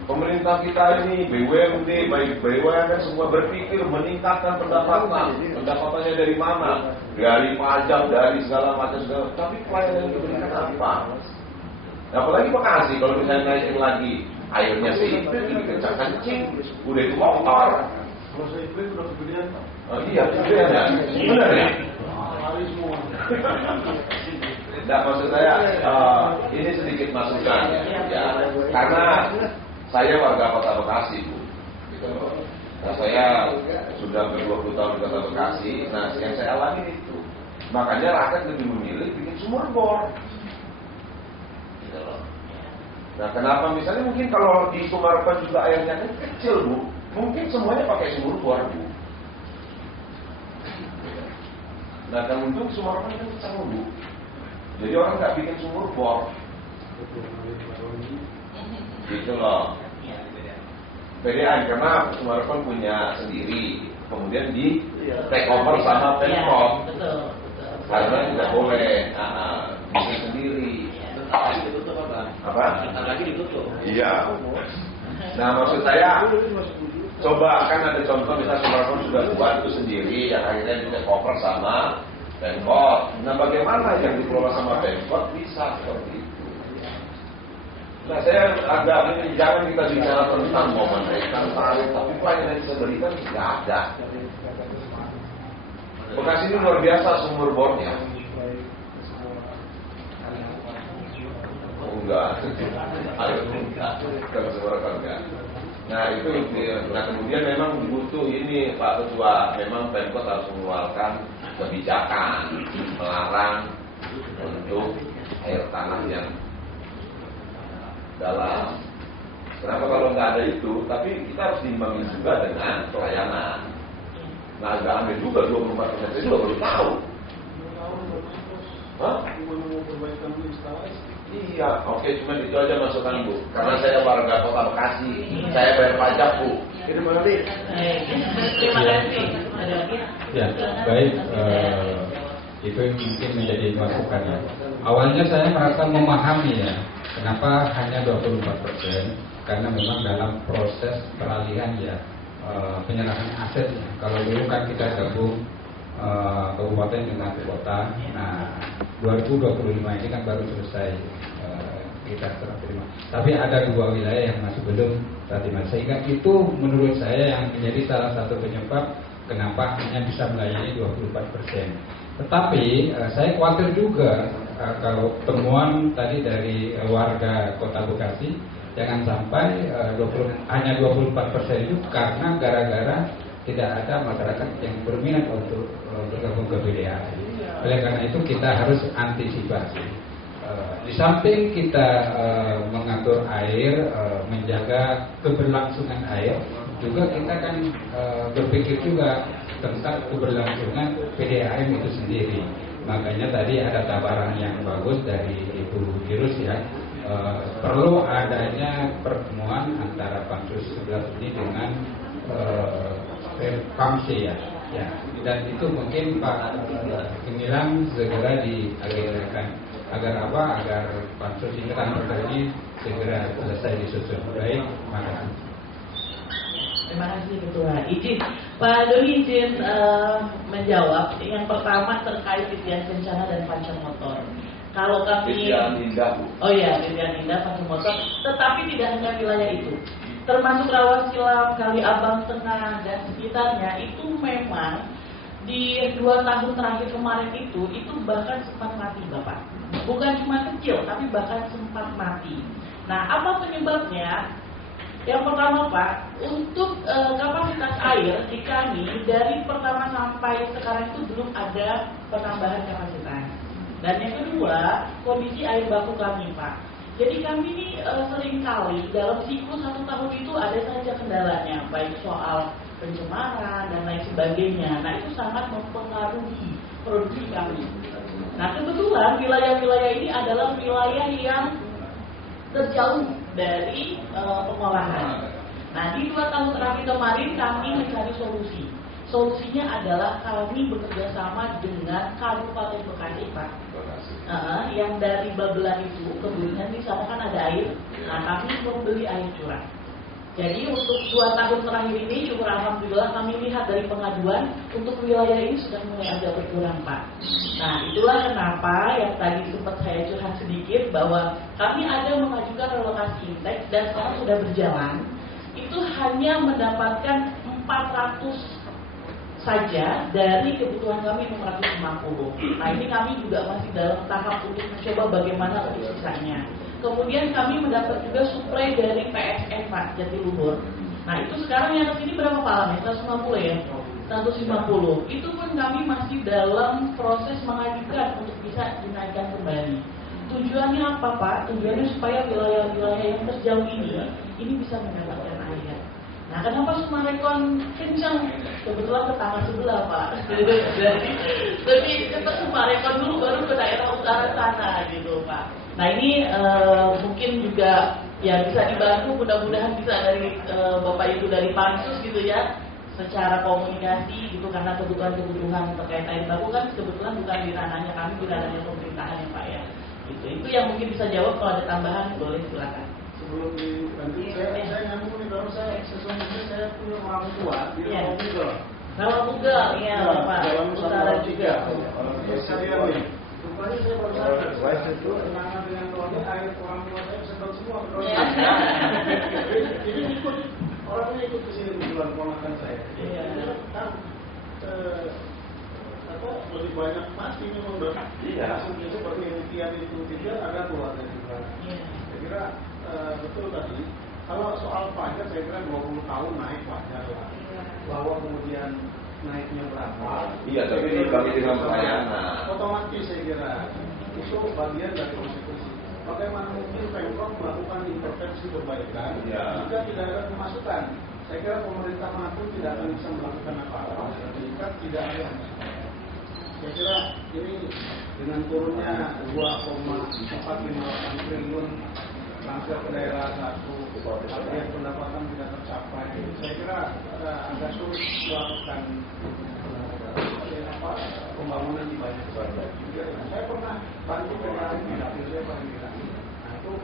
Pemerintah kita ini, BUMD, baik BUMN semua berpikir meningkatkan pendapatannya dari mana? Dari pajak, dari segala macam segala. Tapi pelayanan yang diberikan apa? Nah, apalagi Bekasi, kalau misalnya naikin lagi airnya sih, lebih kencang-kencing, udah itu kotor. Kalau saya iklim udah kegedean. Oh iya, kegedean ya? Benar ya? Hari semua. Nah, maksud saya, ini sedikit masukan ya, karena saya warga Kota Bekasi Bu. Gitu. Nah, saya sudah ber-20 tahun di Kota Bekasi. Nah, yang saya alami itu, makanya rakyat lebih memilih bikin sumur bor. Gitu loh. Nah, kenapa misalnya mungkin kalau di Sumarpan juga airnya kan kecil Bu, mungkin semuanya pakai sumur bor Bu. Nah, kan untuk Sumarpan kan kecil Bu. Jadi orang nggak bikin sumur bor. Gitu loh. PDAM karena Sumarpan punya sendiri, kemudian di take over sama Pemkot. Karena tidak boleh bikin sendiri. Apa? Lagi ditutup. Iya. Nah maksud saya, coba kan ada contoh misalnya Sumarpan sudah buat itu sendiri, yang akhirnya di take over sama Pemkot. Nah bagaimana yang dikelola sama Pemkot bisa seperti itu? Nah saya agak ini, jangan kita bicara tentang mau menaikkan tarif, tapi pelayanan yang bisa berikan tidak ada. Bekasi ini luar biasa sumur bornya. Enggak, kalau sumur enggak. Nah itu, nah kemudian memang butuh ini Pak Ketua, memang Pemkot harus mengeluarkan kebijakan melarang untuk air tanah yang dalam. Kenapa kalau nggak ada itu? Tapi kita harus diimbangi juga dengan pelayanan. Nah agak aneh juga 24%, saya juga baru tahu. bagaimana mau perbaikan instalasi. Iya, oke, cuma itu aja masukan Bu. Karena saya warga Kota Bekasi, saya bayar pajak Bu. Itu berarti. Terima kasih. Ada lagi? Ya, baik. Itu mungkin menjadi masukan ya. Awalnya saya merasa memahami ya, kenapa hanya 24%, karena memang dalam proses peralihan ya, penyerahan asetnya. Kalau dulu kan kita gabung kabupaten dengan kota. Nah, 2025 ini kan baru selesai kita serah terima. Tapi ada 2 wilayah yang masih belum serah terima. Sehingga itu menurut saya yang menjadi salah satu penyebab kenapa hanya bisa melayani 24%. Tetapi saya khawatir juga kalau temuan tadi dari warga Kota Bekasi, jangan sampai hanya 24% itu karena gara-gara tidak ada masyarakat yang berminat untuk bergabung ke PDAM. Oleh karena itu kita harus antisipasi. Di samping kita mengatur air, menjaga keberlangsungan air, juga kita kan berpikir juga tentang keberlangsungan PDAM itu sendiri. Makanya tadi ada tawaran yang bagus dari Ibu Dirus ya, perlu adanya pertemuan antara Pansus 11 ini dengan Pamsi ya. Dan itu mungkin Pak Gemilang segera diagendakan agar apa? Agar Pansus ini segera selesai disusun. Baik, makasih. Terima kasih Ketua. Izin Pak Doni izin menjawab. Yang pertama terkait Titian Kencana dan Pancang Motor. Kalau kami Titian Indah Bu. Oh iya, Titian Indah, Pancang Motor. Tetapi tidak hanya wilayah itu, termasuk Rawa Silam, Kali Abang Tengah dan sekitarnya itu memang di 2 tahun terakhir kemarin itu bahkan sempat mati Bapak. Bukan cuma kecil, tapi bahkan sempat mati. Nah, apa penyebabnya? Yang pertama Pak, untuk kapasitas air di kami dari pertama sampai sekarang itu belum ada penambahan kapasitas. Dan yang kedua, kondisi air baku kami Pak. Jadi kami ini seringkali dalam siklus 1 tahun itu ada saja kendalanya, baik soal pencemaran dan lain sebagainya. Nah itu sangat mempengaruhi produksi kami. Nah kebetulan wilayah-wilayah ini adalah wilayah yang terjauh dari pengolahan. Nah di 2 tahun terakhir kemarin kami mencari solusi. Solusinya adalah kami bekerja sama dengan Kabupaten Bekasi Pak. Yang dari Babelan itu kemudian di sana kan ada air. Nah kami membeli air curah. Jadi untuk 2 tahun terakhir ini syukur alhamdulillah kami lihat dari pengaduan untuk wilayah ini sudah mulai agak berkurang Pak. Nah itulah kenapa yang tadi sempat saya curhat sedikit bahwa kami ada mengajukan relokasi intek dan sekarang sudah berjalan. Itu hanya mendapatkan 400 saja dari kebutuhan kami 650. Nah ini kami juga masih dalam tahap untuk mencoba bagaimana untuk sisanya. Kemudian kami mendapat juga suplai dari PSN Pak Jatiluhur. Nah itu sekarang yang kesini berapa Pak Alam? 150 ya? 150. Itu pun kami masih dalam proses mengajukan untuk bisa dinaikkan kembali. Tujuannya apa Pak? Tujuannya supaya wilayah-wilayah yang terjauh ini bisa mendapatkan air. Nah kenapa Sumarekon kencang? Kebetulan tetangga sebelah Pak. Tapi kita Sumarekon dulu baru ke daerah utara sana gitu Pak. Nah ini mungkin juga ya bisa dibantu, mudah-mudahan bisa dari Bapak Ibu dari Pansus gitu ya, secara komunikasi gitu, karena kebutuhan-kebutuhan terkait air baku kan kebetulan bukan di ranahnya kami, di ranahnya pemerintahan ya Pak ya. Itu yang mungkin bisa jawab. Kalau ada tambahan boleh silakan. Sebelum dilanjut, saya nyambung nih, karena sesungguhnya saya punya orang tua di Rawabugal. Rawabugal, iya Bapak. Dalam Utara juga. Orang tua saya nih. Rupanya saya baru sadar, itu kenangan dengan keluarga, air orang tua saya sedot semua. Jadi ikut, orangnya ikut ke sini kebetulan ponakan saya. Kan lebih banyak mati memang berarti. Iya. Seperti yang Tian itu tidak ada keluarga juga. Saya kira betul tadi. Kalau soal pajak saya kira 20 tahun naik pajak lah. Bahwa kemudian naiknya berapa? Iya, tapi dibagi dengan pelayanan. Otomatis saya kira itu bagian dari konstitusi. Bagaimana mungkin Pemprov melakukan intervensi perbaikan jika tidak ada pemasukan? Saya kira pemerintah manapun tidak akan bisa melakukan apa-apa jika tidak ada pemasukan. Saya kira ini dengan turunnya 2,458 triliun transfer ke daerah satu, target pendapatan tidak tercapai. Saya kira agak sulit melakukan pembangunan di banyak daerah. Saya pernah bantu PKN di dapil saya paling tidak. Nah itu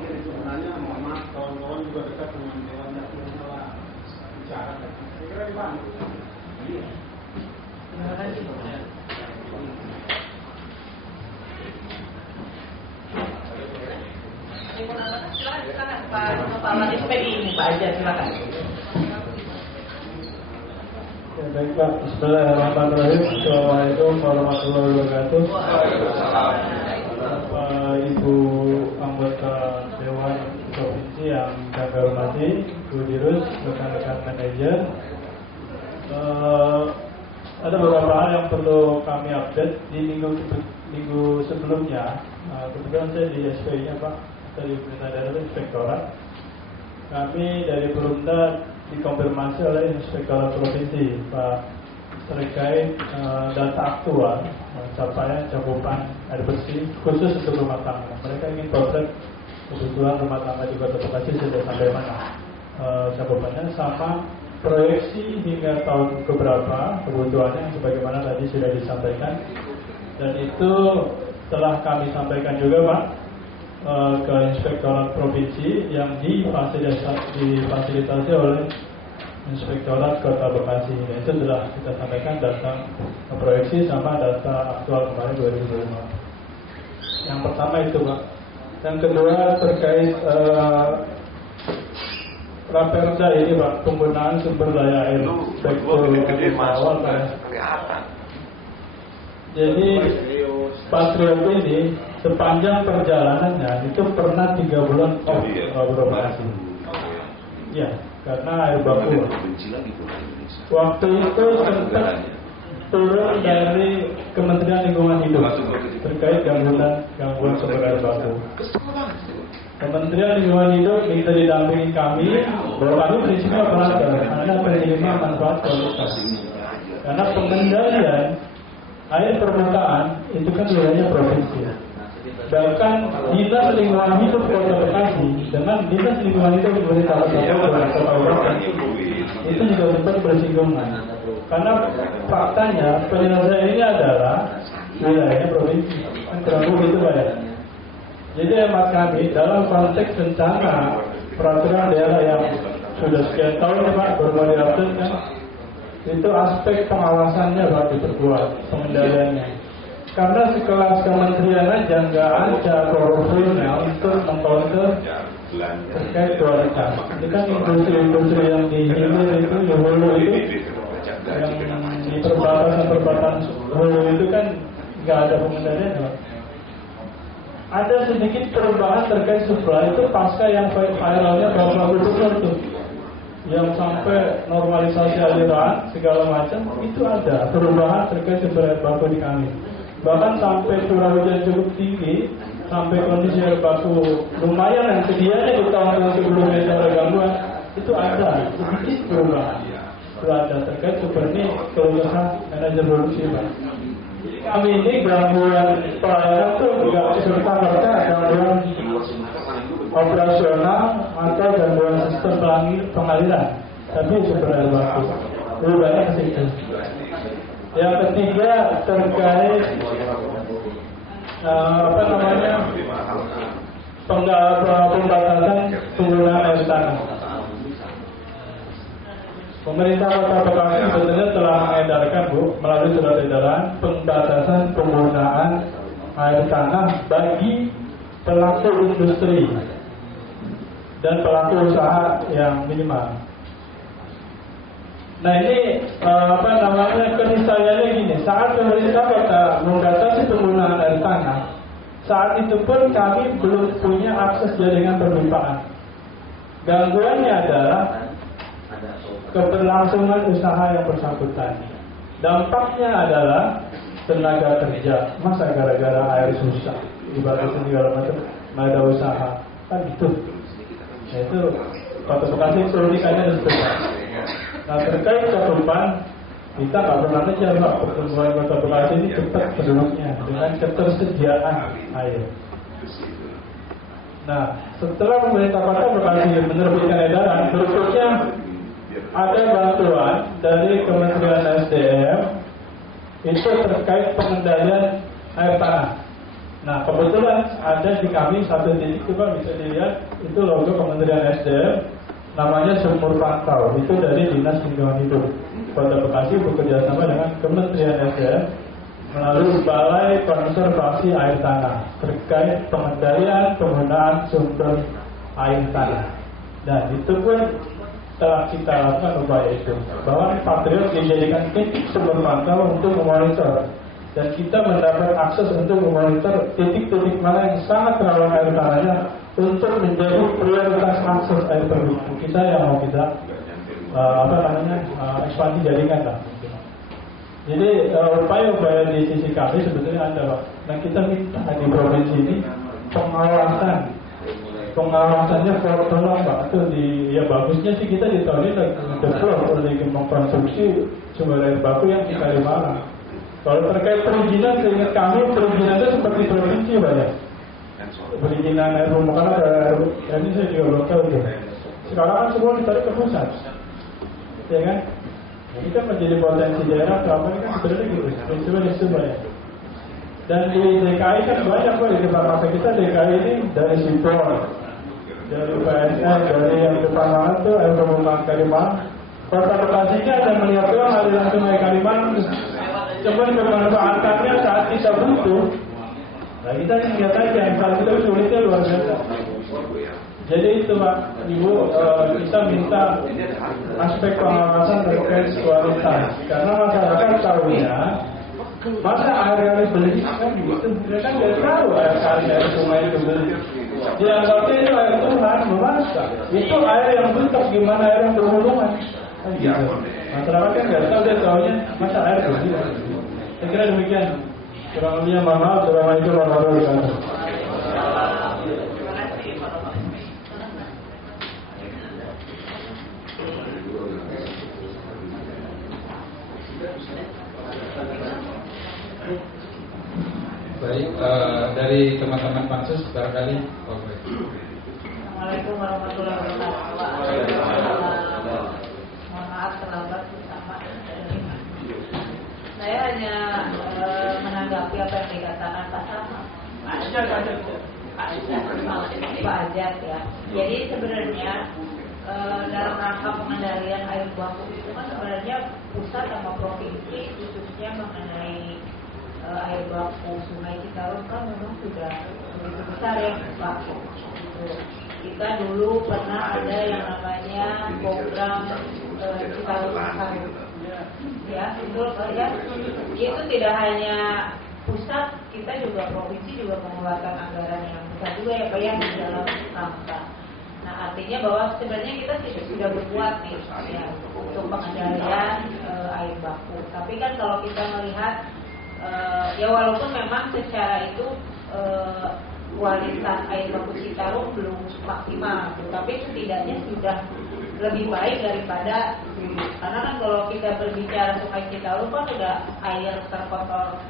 sebenarnya mohon maaf kawan-kawan juga dekat dengan Dewan Dapil lah bicara. Saya kira dibantu. Iya. Terima kasih. Silakan Pak Manis PI ini Pak Aja, silakan. Ya, baik Pak, bismillahirrahmanirrahim. Assalamualaikum warahmatullahi wabarakatuh. Bapak Ibu anggota Dewan Provinsi yang kami hormati, Bu Dirus, rekan-rekan manajer. Ada beberapa hal yang perlu kami update di minggu sebelumnya. Kebetulan saya di SPI-nya Pak, dari Pemerintah Daerah Inspektorat. Kami dari Perumda dikonfirmasi oleh Inspektorat Provinsi Pak terkait data aktual capaian cakupan air bersih khusus untuk rumah tangga. Mereka ingin potret kebutuhan rumah tangga di Kota Bekasi sudah sampai mana cakupannya, sama proyeksi hingga tahun keberapa kebutuhannya sebagaimana tadi sudah disampaikan, dan itu telah kami sampaikan juga Pak ke Inspektorat Provinsi yang difasilitasi oleh Inspektorat Kota Bekasi. Dan itu telah kita sampaikan data proyeksi sama data aktual kemarin 2025. Yang pertama itu Pak. Yang kedua terkait Raperda ini Pak, penggunaan sumber daya air sektor awal Pak. Jadi Patriot ini sepanjang perjalanannya itu pernah 3 bulan beroperasi. Ya, karena air baku. Waktu itu sempat turun dari Kementerian Lingkungan Hidup terkait gangguan sumber air baku. Kementerian Lingkungan Hidup minta didampingi kami bahwa kami prinsipnya operator, Anda penerima manfaat kualitas. Karena pengendalian air permukaan itu kan wilayahnya provinsi. Bahkan Dinas Lingkungan Hidup Kota Bekasi dengan Dinas Lingkungan Hidup Pemerintah Kota Bekasi itu juga sempat bersinggungan. Karena faktanya penyelesaian ini adalah wilayahnya provinsi. Kan kurang begitu Pak ya. Jadi hemat kami dalam konteks rencana peraturan daerah yang sudah sekian tahun Pak baru mau diupdate kan, itu aspek pengawasannya Pak diperkuat, pengendaliannya. Karena sekelas kementerian aja nggak ada korupsinya untuk mengkontrol terkait kualitas. Ini kan industri-industri yang di hilir itu, di hulu itu, yang di perbatasan hulu itu kan nggak ada pengendalian Pak. Ada sedikit perubahan terkait supply itu pasca yang viralnya beberapa gubernur tuh, yang sampai normalisasi aliran segala macam, itu ada perubahan terkait sumber air baku di kami. Bahkan sampai curah hujan cukup tinggi, sampai kondisi air baku lumayan yang sedianya di tahun sebelumnya ada gangguan, itu ada sedikit perubahan. Itu ada terkait sumber ini keluarga manajer produksi Pak. Kami ini gangguan pelayanan itu tidak serta-merta gangguan operasional atau gangguan sistem pengaliran, tapi sumber air baku. Lebih banyak ke situ. Yang ketiga terkait pembatasan penggunaan air tanah. Pemerintah Kota Bekasi sebetulnya telah mengedarkan melalui surat edaran pembatasan penggunaan air tanah bagi pelaku industri dan pelaku usaha yang minimal. Nah ini keniscayaannya gini, saat pemerintah Kota membatasi penggunaan air tanah, saat itu pun kami belum punya akses jaringan perpipaan. Gangguannya adalah keberlangsungan usaha yang bersangkutan. Dampaknya adalah tenaga kerja. Masa gara-gara air susah, ibaratnya segala macam, nggak ada usaha, kan gitu. Nah itu Kota Bekasi keunikannya dan sebagainya. Nah terkait cakupan kita nggak pernah ngejar Pak, pertumbuhan Kota Bekasi ini cepat penduduknya dengan ketersediaan air. Nah, setelah pemerintah Kota Bekasi menerbitkan edaran, berikutnya ada bantuan dari Kementerian SDM itu terkait pengendalian air tanah. Nah, kebetulan ada di kami satu titik itu Pak, bisa dilihat itu logo Kementerian SDM, namanya Sumur Pantau, itu dari Dinas Lingkungan Hidup Kota Bekasi bekerjasama dengan Kementerian SDM melalui Balai Konservasi Air Tanah terkait pengendalian penggunaan sumber air tanah. Dan itu pun telah kita lakukan upaya itu, bahwa Patriot dijadikan titik sumber pantau untuk memonitor, dan kita mendapat akses untuk memonitor titik-titik mana yang sangat rawan air tanahnya untuk menjadi prioritas akses air produksi kita yang mau kita ekspansi jaringan lah. Jadi upaya-upaya di sisi kami sebetulnya ada Pak. Nah, kita minta di provinsi ini pengawasannya tolong Pak. Itu ya bagusnya sih kita di tahun ini develop lagi mengkonsumsi sumber air baku yang di Kalimalang. Kalau terkait perizinan, seingat kami perizinan itu seperti provinsi banyak. Perizinan air permukaan ini saya juga belum tahu tuh. Sekarang kan semua ditarik ke pusat, ya kan? Kita menjadi potensi daerah selama ini kan sebenarnya gitu. Prinsipnya itu banyak. Dan di DKI kan banyak Pak, di depan mata kita DKI ini dari Sipol, dari PSN, dari yang depan mana tuh air permukaan Kalimalang. Kota Bekasinya ada melihat doang aliran sungai Kalimalang. Cuman kemanfaatannya saat kita butuh. Nah, kita lihat aja saat kita sulitnya luar biasa. Jadi itu Pak, Ibu, kita minta aspek pengawasan terkait kualitas, karena masyarakat tahunya masa air beli kan gitu, mereka nggak tahu air sungai itu beli. Dianggapnya itu air Tuhan memasak, itu air yang bentuk gimana air yang berhubungan. Kan gitu. Masyarakat kan nggak tahu, dia tahunya masa air beli. Saya kira demikian. Kurang lebihnya mohon maaf. Assalamualaikum warahmatullahi wabarakatuh. Baik, dari teman-teman pansus barangkali. Assalamualaikum warahmatullahi wabarakatuh. Mohon maaf terlambat bersama. Saya hanya menanggapi apa yang dikatakan Pak Sama, Pak Ajat ya. Jadi sebenarnya dalam rangka pengendalian air baku itu kan sebenarnya pusat sama provinsi khususnya mengenai air baku Sungai Citarum kan memang sudah begitu besar ya Pak. Kita dulu pernah ada yang namanya program Citarum ya, itu ya. Itu tidak hanya pusat, kita juga provinsi juga mengeluarkan anggaran yang besar juga ya Pak ya di dalam rangka. Nah, artinya bahwa sebenarnya kita sudah berbuat nih ya untuk pengendalian air baku. Tapi kan kalau kita melihat ya walaupun memang secara itu kualitas air baku Citarum belum maksimal, tapi setidaknya sudah lebih baik daripada dulu. Karena kan kalau kita berbicara Sungai Citarum kan udah air terkotor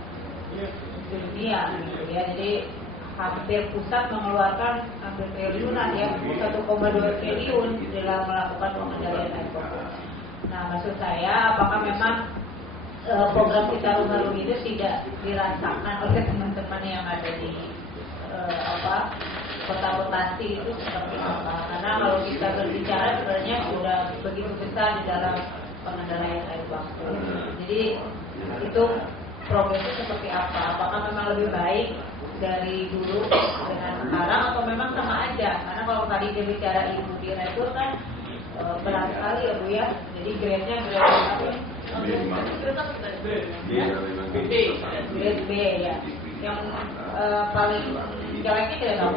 dunia gitu ya. Jadi hampir pusat mengeluarkan hampir triliunan ya, 1,2 triliun dalam melakukan pengendalian air baku. Nah, maksud saya apakah memang program Citarum Harum itu tidak dirasakan oleh teman-teman yang ada di Kota Bekasi itu seperti apa? Karena kalau kita berbicara sebenarnya sudah begitu besar di dalam pengendalian air baku. Jadi itu progresnya seperti apa? Apakah memang lebih baik dari dulu dengan sekarang atau memang sama aja? Karena kalau tadi dia bicara Ibu Direktur kan berat sekali ya Bu ya. Jadi grade-nya grade B ya. Yang paling jeleknya tidak tahu.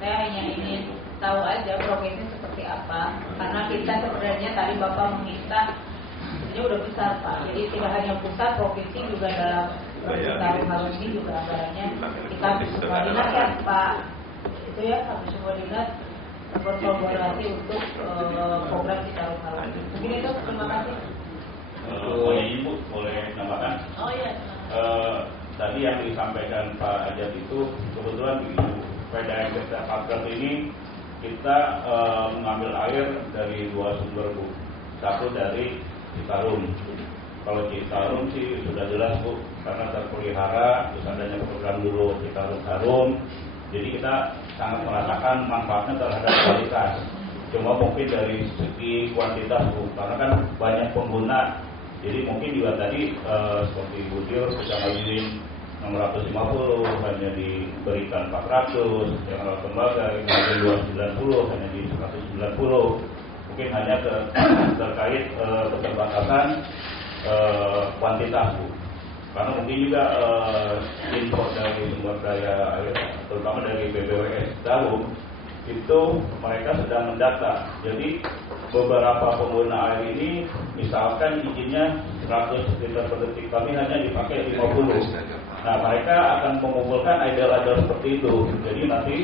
Saya hanya ingin tahu aja progresnya seperti apa. Karena kita sebenarnya tadi Bapak meminta ini udah besar Pak. Jadi tidak hanya pusat, provinsi juga dalam Citarum Harum ini juga anggarannya kita semua dinas ya Pak. Itu ya, habis semua dinas berkolaborasi untuk program Citarum Harum. Mungkin itu, terima kasih. Ibu boleh nambahkan? Oh iya. Tadi yang disampaikan Pak Ajat itu kebetulan begini, PDAM Desa Pakrab ini kita mengambil air dari dua sumber, Bu. Satu dari Citarum. Kalau Citarum sih sudah jelas, Bu, karena terpelihara, terus adanya program dulu Citarum Harum. Jadi kita sangat merasakan manfaatnya terhadap kualitas. Cuma mungkin dari segi kuantitas, Bu, karena kan banyak pengguna. Jadi mungkin juga tadi seperti Bu Dio sudah ngajuin 650 hanya diberikan 400, yang lembaga yang ada 290 hanya di 190. Mungkin hanya terkait keterbatasan kuantitas, Bu. Karena mungkin juga impor dari sumber daya air, terutama dari BPWS Darum, itu mereka sedang mendata. Jadi beberapa pengguna air ini, misalkan izinnya 100 liter per detik, kami hanya dipakai 50. Nah, mereka akan mengumpulkan idle-idle seperti itu. Jadi nanti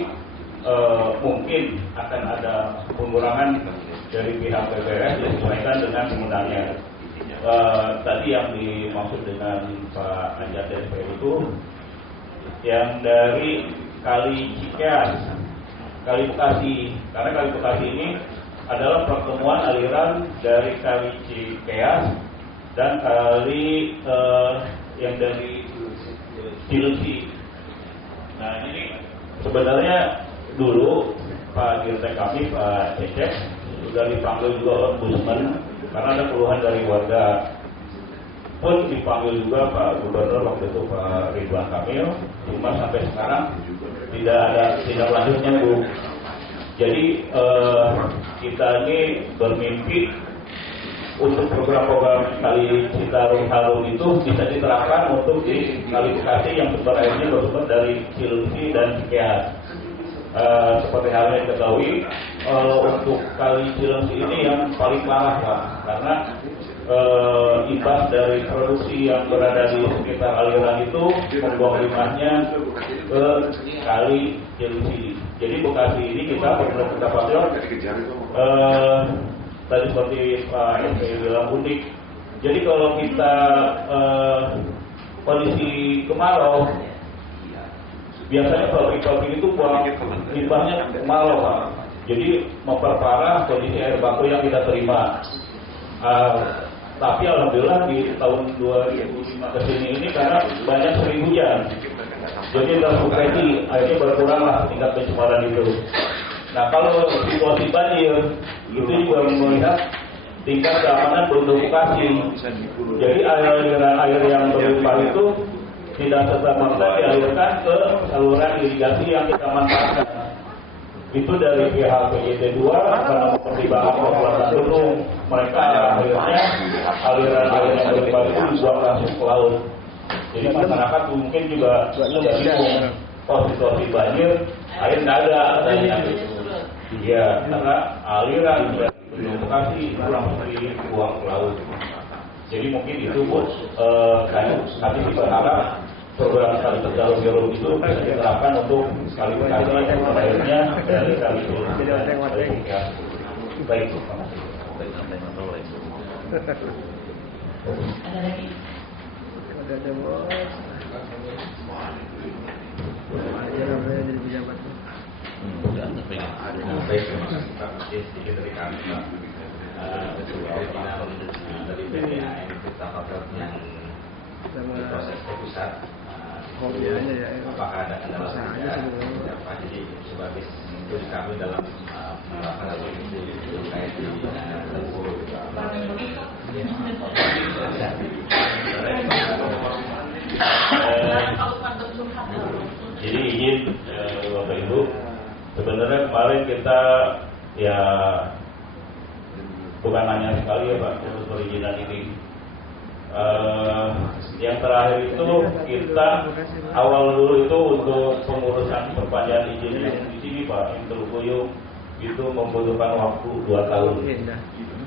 mungkin akan ada pengurangan dari pihak BPWS disesuaikan dengan penggunaannya. Tadi yang dimaksud dengan Pak Ajat SP itu yang dari Kali Cikeas, Kali Bekasi, karena Kali Bekasi ini adalah pertemuan aliran dari Kali Cikeas dan kali yang dari Cilengsi. Nah, ini sebenarnya dulu Pak Dirtek kami, Pak Cecep, sudah dipanggil juga ombudsman karena ada keluhan dari warga. Pun dipanggil juga Pak Gubernur waktu itu, Pak Ridwan Kamil, cuma sampai sekarang tidak ada tindak lanjutnya, Bu. Jadi kita ini bermimpi untuk program-program Kali Citarum Harum itu bisa diterapkan untuk di Kali Bekasi yang sumber airnya bersumber dari Cilengsi dan Cikeas. Seperti halnya diketahui, untuk Kali Cilengsi ini yang paling parah, Pak, karena imbas dari produksi yang berada di sekitar aliran itu membuang limbahnya ke Kali Cilengsi. Jadi Bekasi ini kita perlu mendapatkan tadi seperti Pak SP bilang unik. Jadi kalau kita kondisi kemarau, biasanya pabrik-pabrik itu buang limbahnya kemarau, Pak. Jadi memperparah kondisi air baku yang kita terima. Tapi alhamdulillah di tahun 2005 ke sini ini karena banyak sering hujan, jadi tersukreti akhirnya berkuranglah tingkat pencemaran itu. Nah, kalau situasi banjir itu juga melihat tingkat keamanan belum tervokasi. Jadi aliran air yang berlimpah itu tidak serta-merta dialirkan ke saluran irigasi yang kita manfaatkan. Itu dari pihak PJT 2 karena mempertimbangkan populasi gunung, mereka akhirnya aliran air yang berlimpah itu dibuang langsung ke laut. Jadi masyarakat mungkin juga bingung, situasi banjir, air tidak ada katanya. Iya, karena aliran dari Bekasi kurang dibuang ke laut. Jadi mungkin itu, Bu, kami berharap program Kali Citarum Harum itu bisa diterapkan untuk Kali Bekasi yang airnya dari Kali Cilengsi dan Kali Cikeas. Baik, terima kasih. Ada lagi? Ada bos. Jadi pejabat. Baik, terima kasih Pak. Sedikit dari kami, Pak. Ketua final dari PDAM Desa Pakrab yang proses ke pusat. Apakah ada kendala saja? Jadi sebagai tugas kami dalam menerapkan hal ini terkait dengan tempur. Jadi izin Bapak Ibu, sebenarnya kemarin kita ya bukan hanya sekali ya Pak untuk perizinan ini. Yang terakhir itu kita awal dulu itu untuk pengurusan perpanjangan izin yang di sini Pak, yang Telukuyung itu membutuhkan waktu 2 tahun.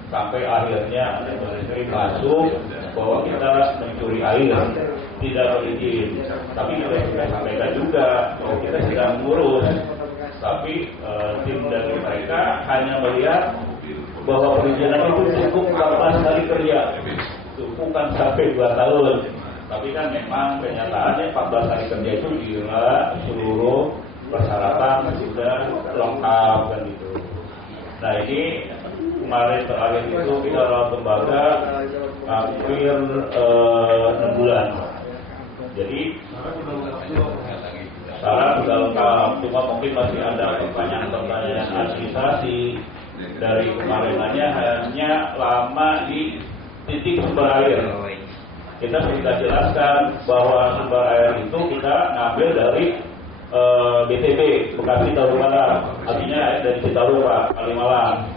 Sampai akhirnya ada menteri masuk bahwa kita mencuri air tidak berizin. Tapi kita sudah sampaikan juga bahwa kita sedang mengurus. Tapi tim dari mereka hanya melihat bahwa perizinan itu cukup 14 hari kerja, bukan sampai 2 tahun. Tapi kan memang kenyataannya 14 hari kerja itu bila seluruh persyaratan sudah lengkap kan gitu. Nah ini kemarin terakhir itu kita rawat lembaga hampir 6 bulan. Jadi sekarang sudah lengkap, cuma mungkin masih ada pertanyaan-pertanyaan administrasi dari kemarinannya hanya lama di titik sumber air. Kita sudah jelaskan bahwa sumber air itu kita ngambil dari BTB, Bekasi Taru Barat, artinya air dari Citarum Pak, Kalimalang.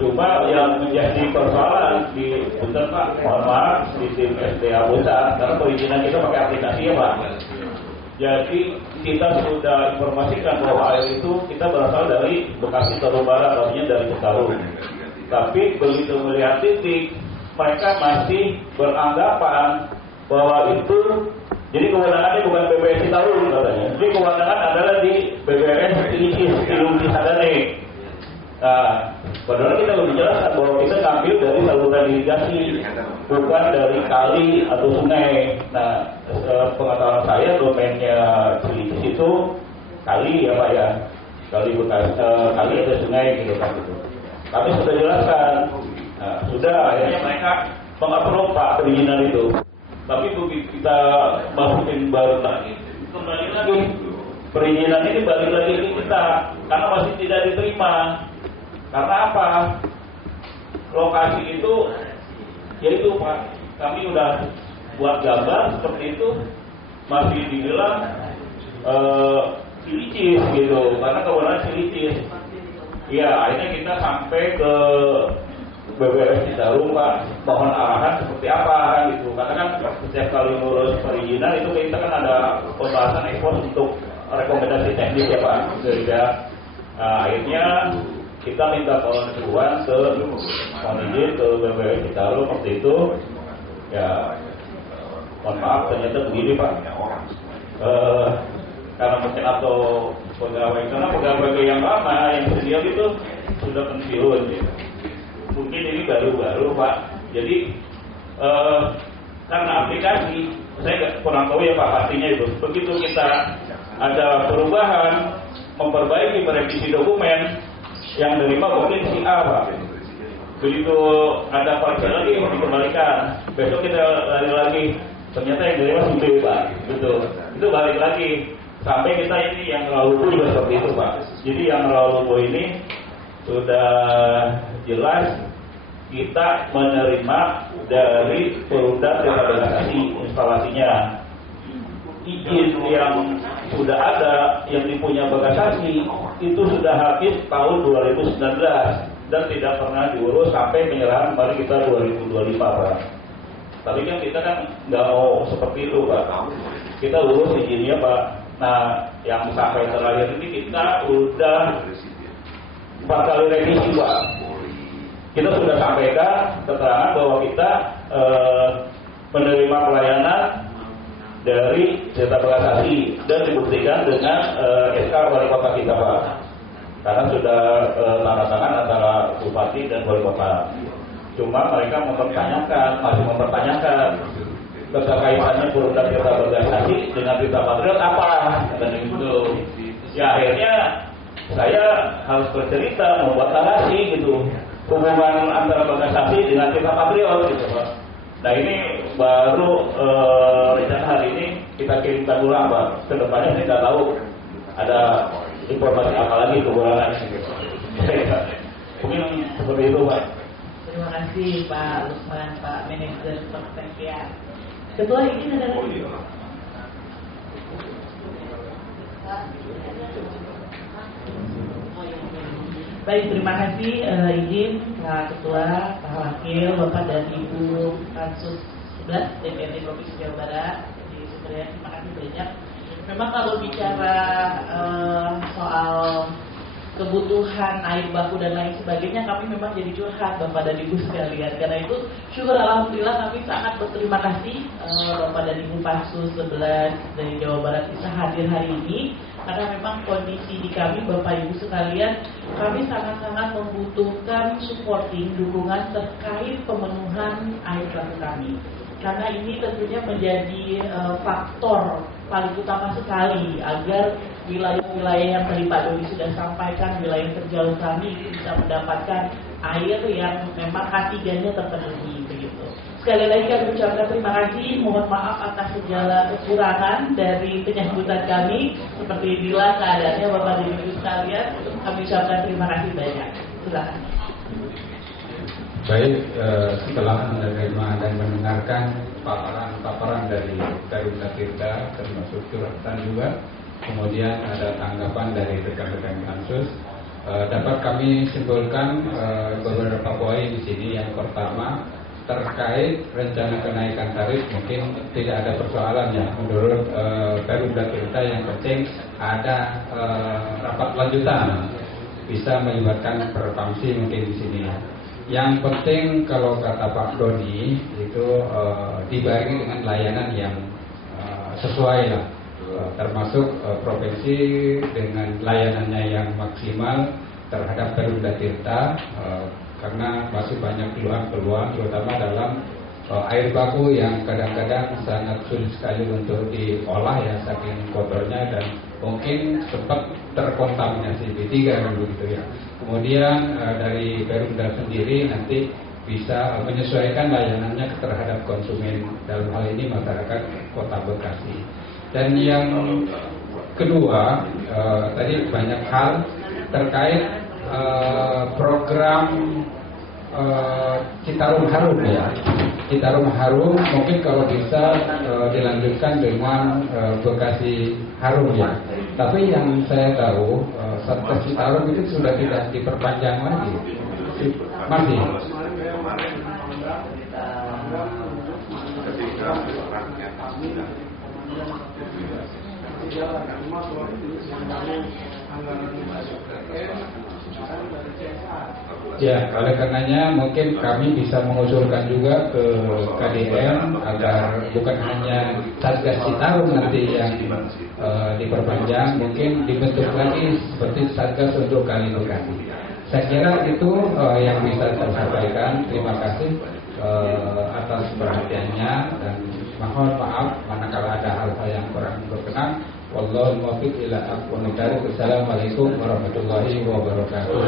Cuma yang menjadi persoalan di Punten Pak, mohon maaf, di tim SDA Pusat, karena perizinan kita pakai aplikasi ya Pak. Jadi kita sudah informasikan bahwa air itu kita berasal dari Bekasi Taru Barat, artinya dari Citarum. Tapi begitu melihat titik, mereka masih beranggapan bahwa itu, jadi kewenangannya bukan BPS Citarum katanya. Jadi kewenangan adalah di BPS Cilung Cisadane. Nah, padahal kita lebih jelaskan bahwa kita ngambil dari saluran irigasi, bukan dari kali atau sungai. Nah, pengetahuan saya domainnya Cilicis itu kali ya Pak ya, kali atau sungai gitu kan gitu. Kami sudah jelaskan, nah, sudah akhirnya mereka mengaprov Pak perizinan itu. Tapi begitu kita masukin baru lagi, kembali lagi perizinan ini balik lagi ke kita karena masih tidak diterima. Karena apa? Lokasi itu, yaitu Pak, kami udah buat gambar seperti itu, masih dibilang Cilicis gitu, karena kewenangan Cilicis. Ya, akhirnya kita sampai ke BPS Citarum Pak, mohon arahan seperti apa kan gitu. Karena kan setiap kali ngurus perizinan itu kita kan ada pembahasan ekspor untuk rekomendasi teknis ya Pak. Jadi akhirnya kita minta pengajuan ke mohon izin ke BPS Citarum waktu itu. Ya, mohon maaf ternyata begini Pak. Karena mungkin atau pegawai yang lama yang senior itu sudah pensiun gitu. Mungkin ini baru-baru Pak. Jadi karena aplikasi saya kurang tahu ya Pak pastinya itu. Begitu kita ada perubahan, memperbaiki merevisi dokumen, yang menerima mungkin si A Pak. Begitu ada koreksi lagi dikembalikan, besok kita lagi ternyata yang menerima si B Pak. Gitu. Itu balik lagi sampai kita ini yang lalu juga seperti itu Pak. Jadi yang lalu ini sudah jelas kita menerima dari Perumda rehabilitasi instalasinya. Izin yang sudah ada yang dipunya Bagasasi itu sudah habis tahun 2019 dan tidak pernah diurus sampai penyerahan kemarin kita 2025 Pak. Tapi kan kita kan nggak mau seperti itu Pak. Kita urus izinnya Pak. Nah yang sampai terakhir ini kita udah 4 kali revisi Pak. Kita sudah sampaikan keterangan bahwa kita menerima pelayanan dari Desa Bagasasi dan dibuktikan dengan SK Wali Kota kita Pak. Karena sudah tanda tangan antara Bupati dan Wali Kota. Cuma mereka masih mempertanyakan keterkaitannya Perumda Desa Bagasasi dengan Desa Patriot apa? Dan itu, ya akhirnya saya harus bercerita membuat narasi gitu. Hubungan antara Bagasasi dengan Desa Patriot gitu Pak. Nah ini baru rencana hari ini kita kirimkan ulang Pak. Kedepannya kita tahu ada informasi apa lagi kekurangan. Mungkin seperti itu Pak. Terima kasih Pak Lukman, Pak Manajer Perspektian. Ketua izin ada lagi? Baik, terima kasih izin Pak Ketua, Pak Wakil, Bapak dan Ibu Pansus 11 DPRD Provinsi Jawa Barat. Jadi sebenarnya terima kasih banyak. Memang kalau bicara soal kebutuhan air baku dan lain sebagainya, kami memang jadi curhat Bapak dan Ibu sekalian. Karena itu syukur alhamdulillah kami sangat berterima kasih Bapak dan Ibu Pansus 11 dari Jawa Barat bisa hadir hari ini karena memang kondisi di kami Bapak Ibu sekalian, kami sangat-sangat membutuhkan supporting, dukungan terkait pemenuhan air baku kami. Karena ini tentunya menjadi faktor paling utama sekali agar wilayah-wilayah yang tadi Pak Dodi sudah sampaikan, wilayah terjauh kami bisa mendapatkan air yang memang K3-nya terpenuhi begitu. Sekali lagi kami ucapkan terima kasih, mohon maaf atas segala kekurangan dari penyambutan kami. Seperti inilah keadaannya Bapak dan Ibu sekalian, kami ucapkan terima kasih banyak. Silakan. Baik, setelah menerima dan mendengarkan paparan dari Perumda Tirta termasuk curhatan juga, kemudian ada tanggapan dari rekan-rekan pansus, dapat kami simpulkan beberapa poin di sini. Yang pertama, terkait rencana kenaikan tarif mungkin tidak ada persoalannya menurut Perumda Tirta. Yang penting ada rapat lanjutan, bisa melibatkan perkamsi mungkin di sini. Yang penting kalau kata Pak Dodi itu dibarengi dengan layanan yang sesuai lah, termasuk provinsi dengan layanannya yang maksimal terhadap Perumda Tirta, karena masih banyak peluang terutama dalam air baku yang kadang-kadang sangat sulit sekali untuk diolah ya, saking kotornya dan mungkin sempat terkontaminasi B3 kan begitu ya. Kemudian dari Perumda sendiri nanti bisa menyesuaikan layanannya terhadap konsumen, dalam hal ini masyarakat Kota Bekasi. Dan yang kedua, tadi banyak hal terkait program Citarum Harum ya. Citarum Harum mungkin kalau bisa dilanjutkan dengan Bekasi Harum ya. Tapi yang saya tahu Satgas Citarum itu sudah tidak diperpanjang lagi. Masih. Ya, oleh karenanya mungkin kami bisa mengusulkan juga ke KDM agar bukan hanya Satgas Citarum nanti yang diperpanjang, mungkin dibentuk lagi seperti Satgas untuk Kali Bekasi. Saya kira itu yang bisa saya sampaikan. Terima kasih atas perhatiannya dan mohon maaf manakala ada hal-hal yang kurang berkenan. Wallahul muwaffiq ila aqwamit thariq. Wassalamualaikum warahmatullahi wabarakatuh.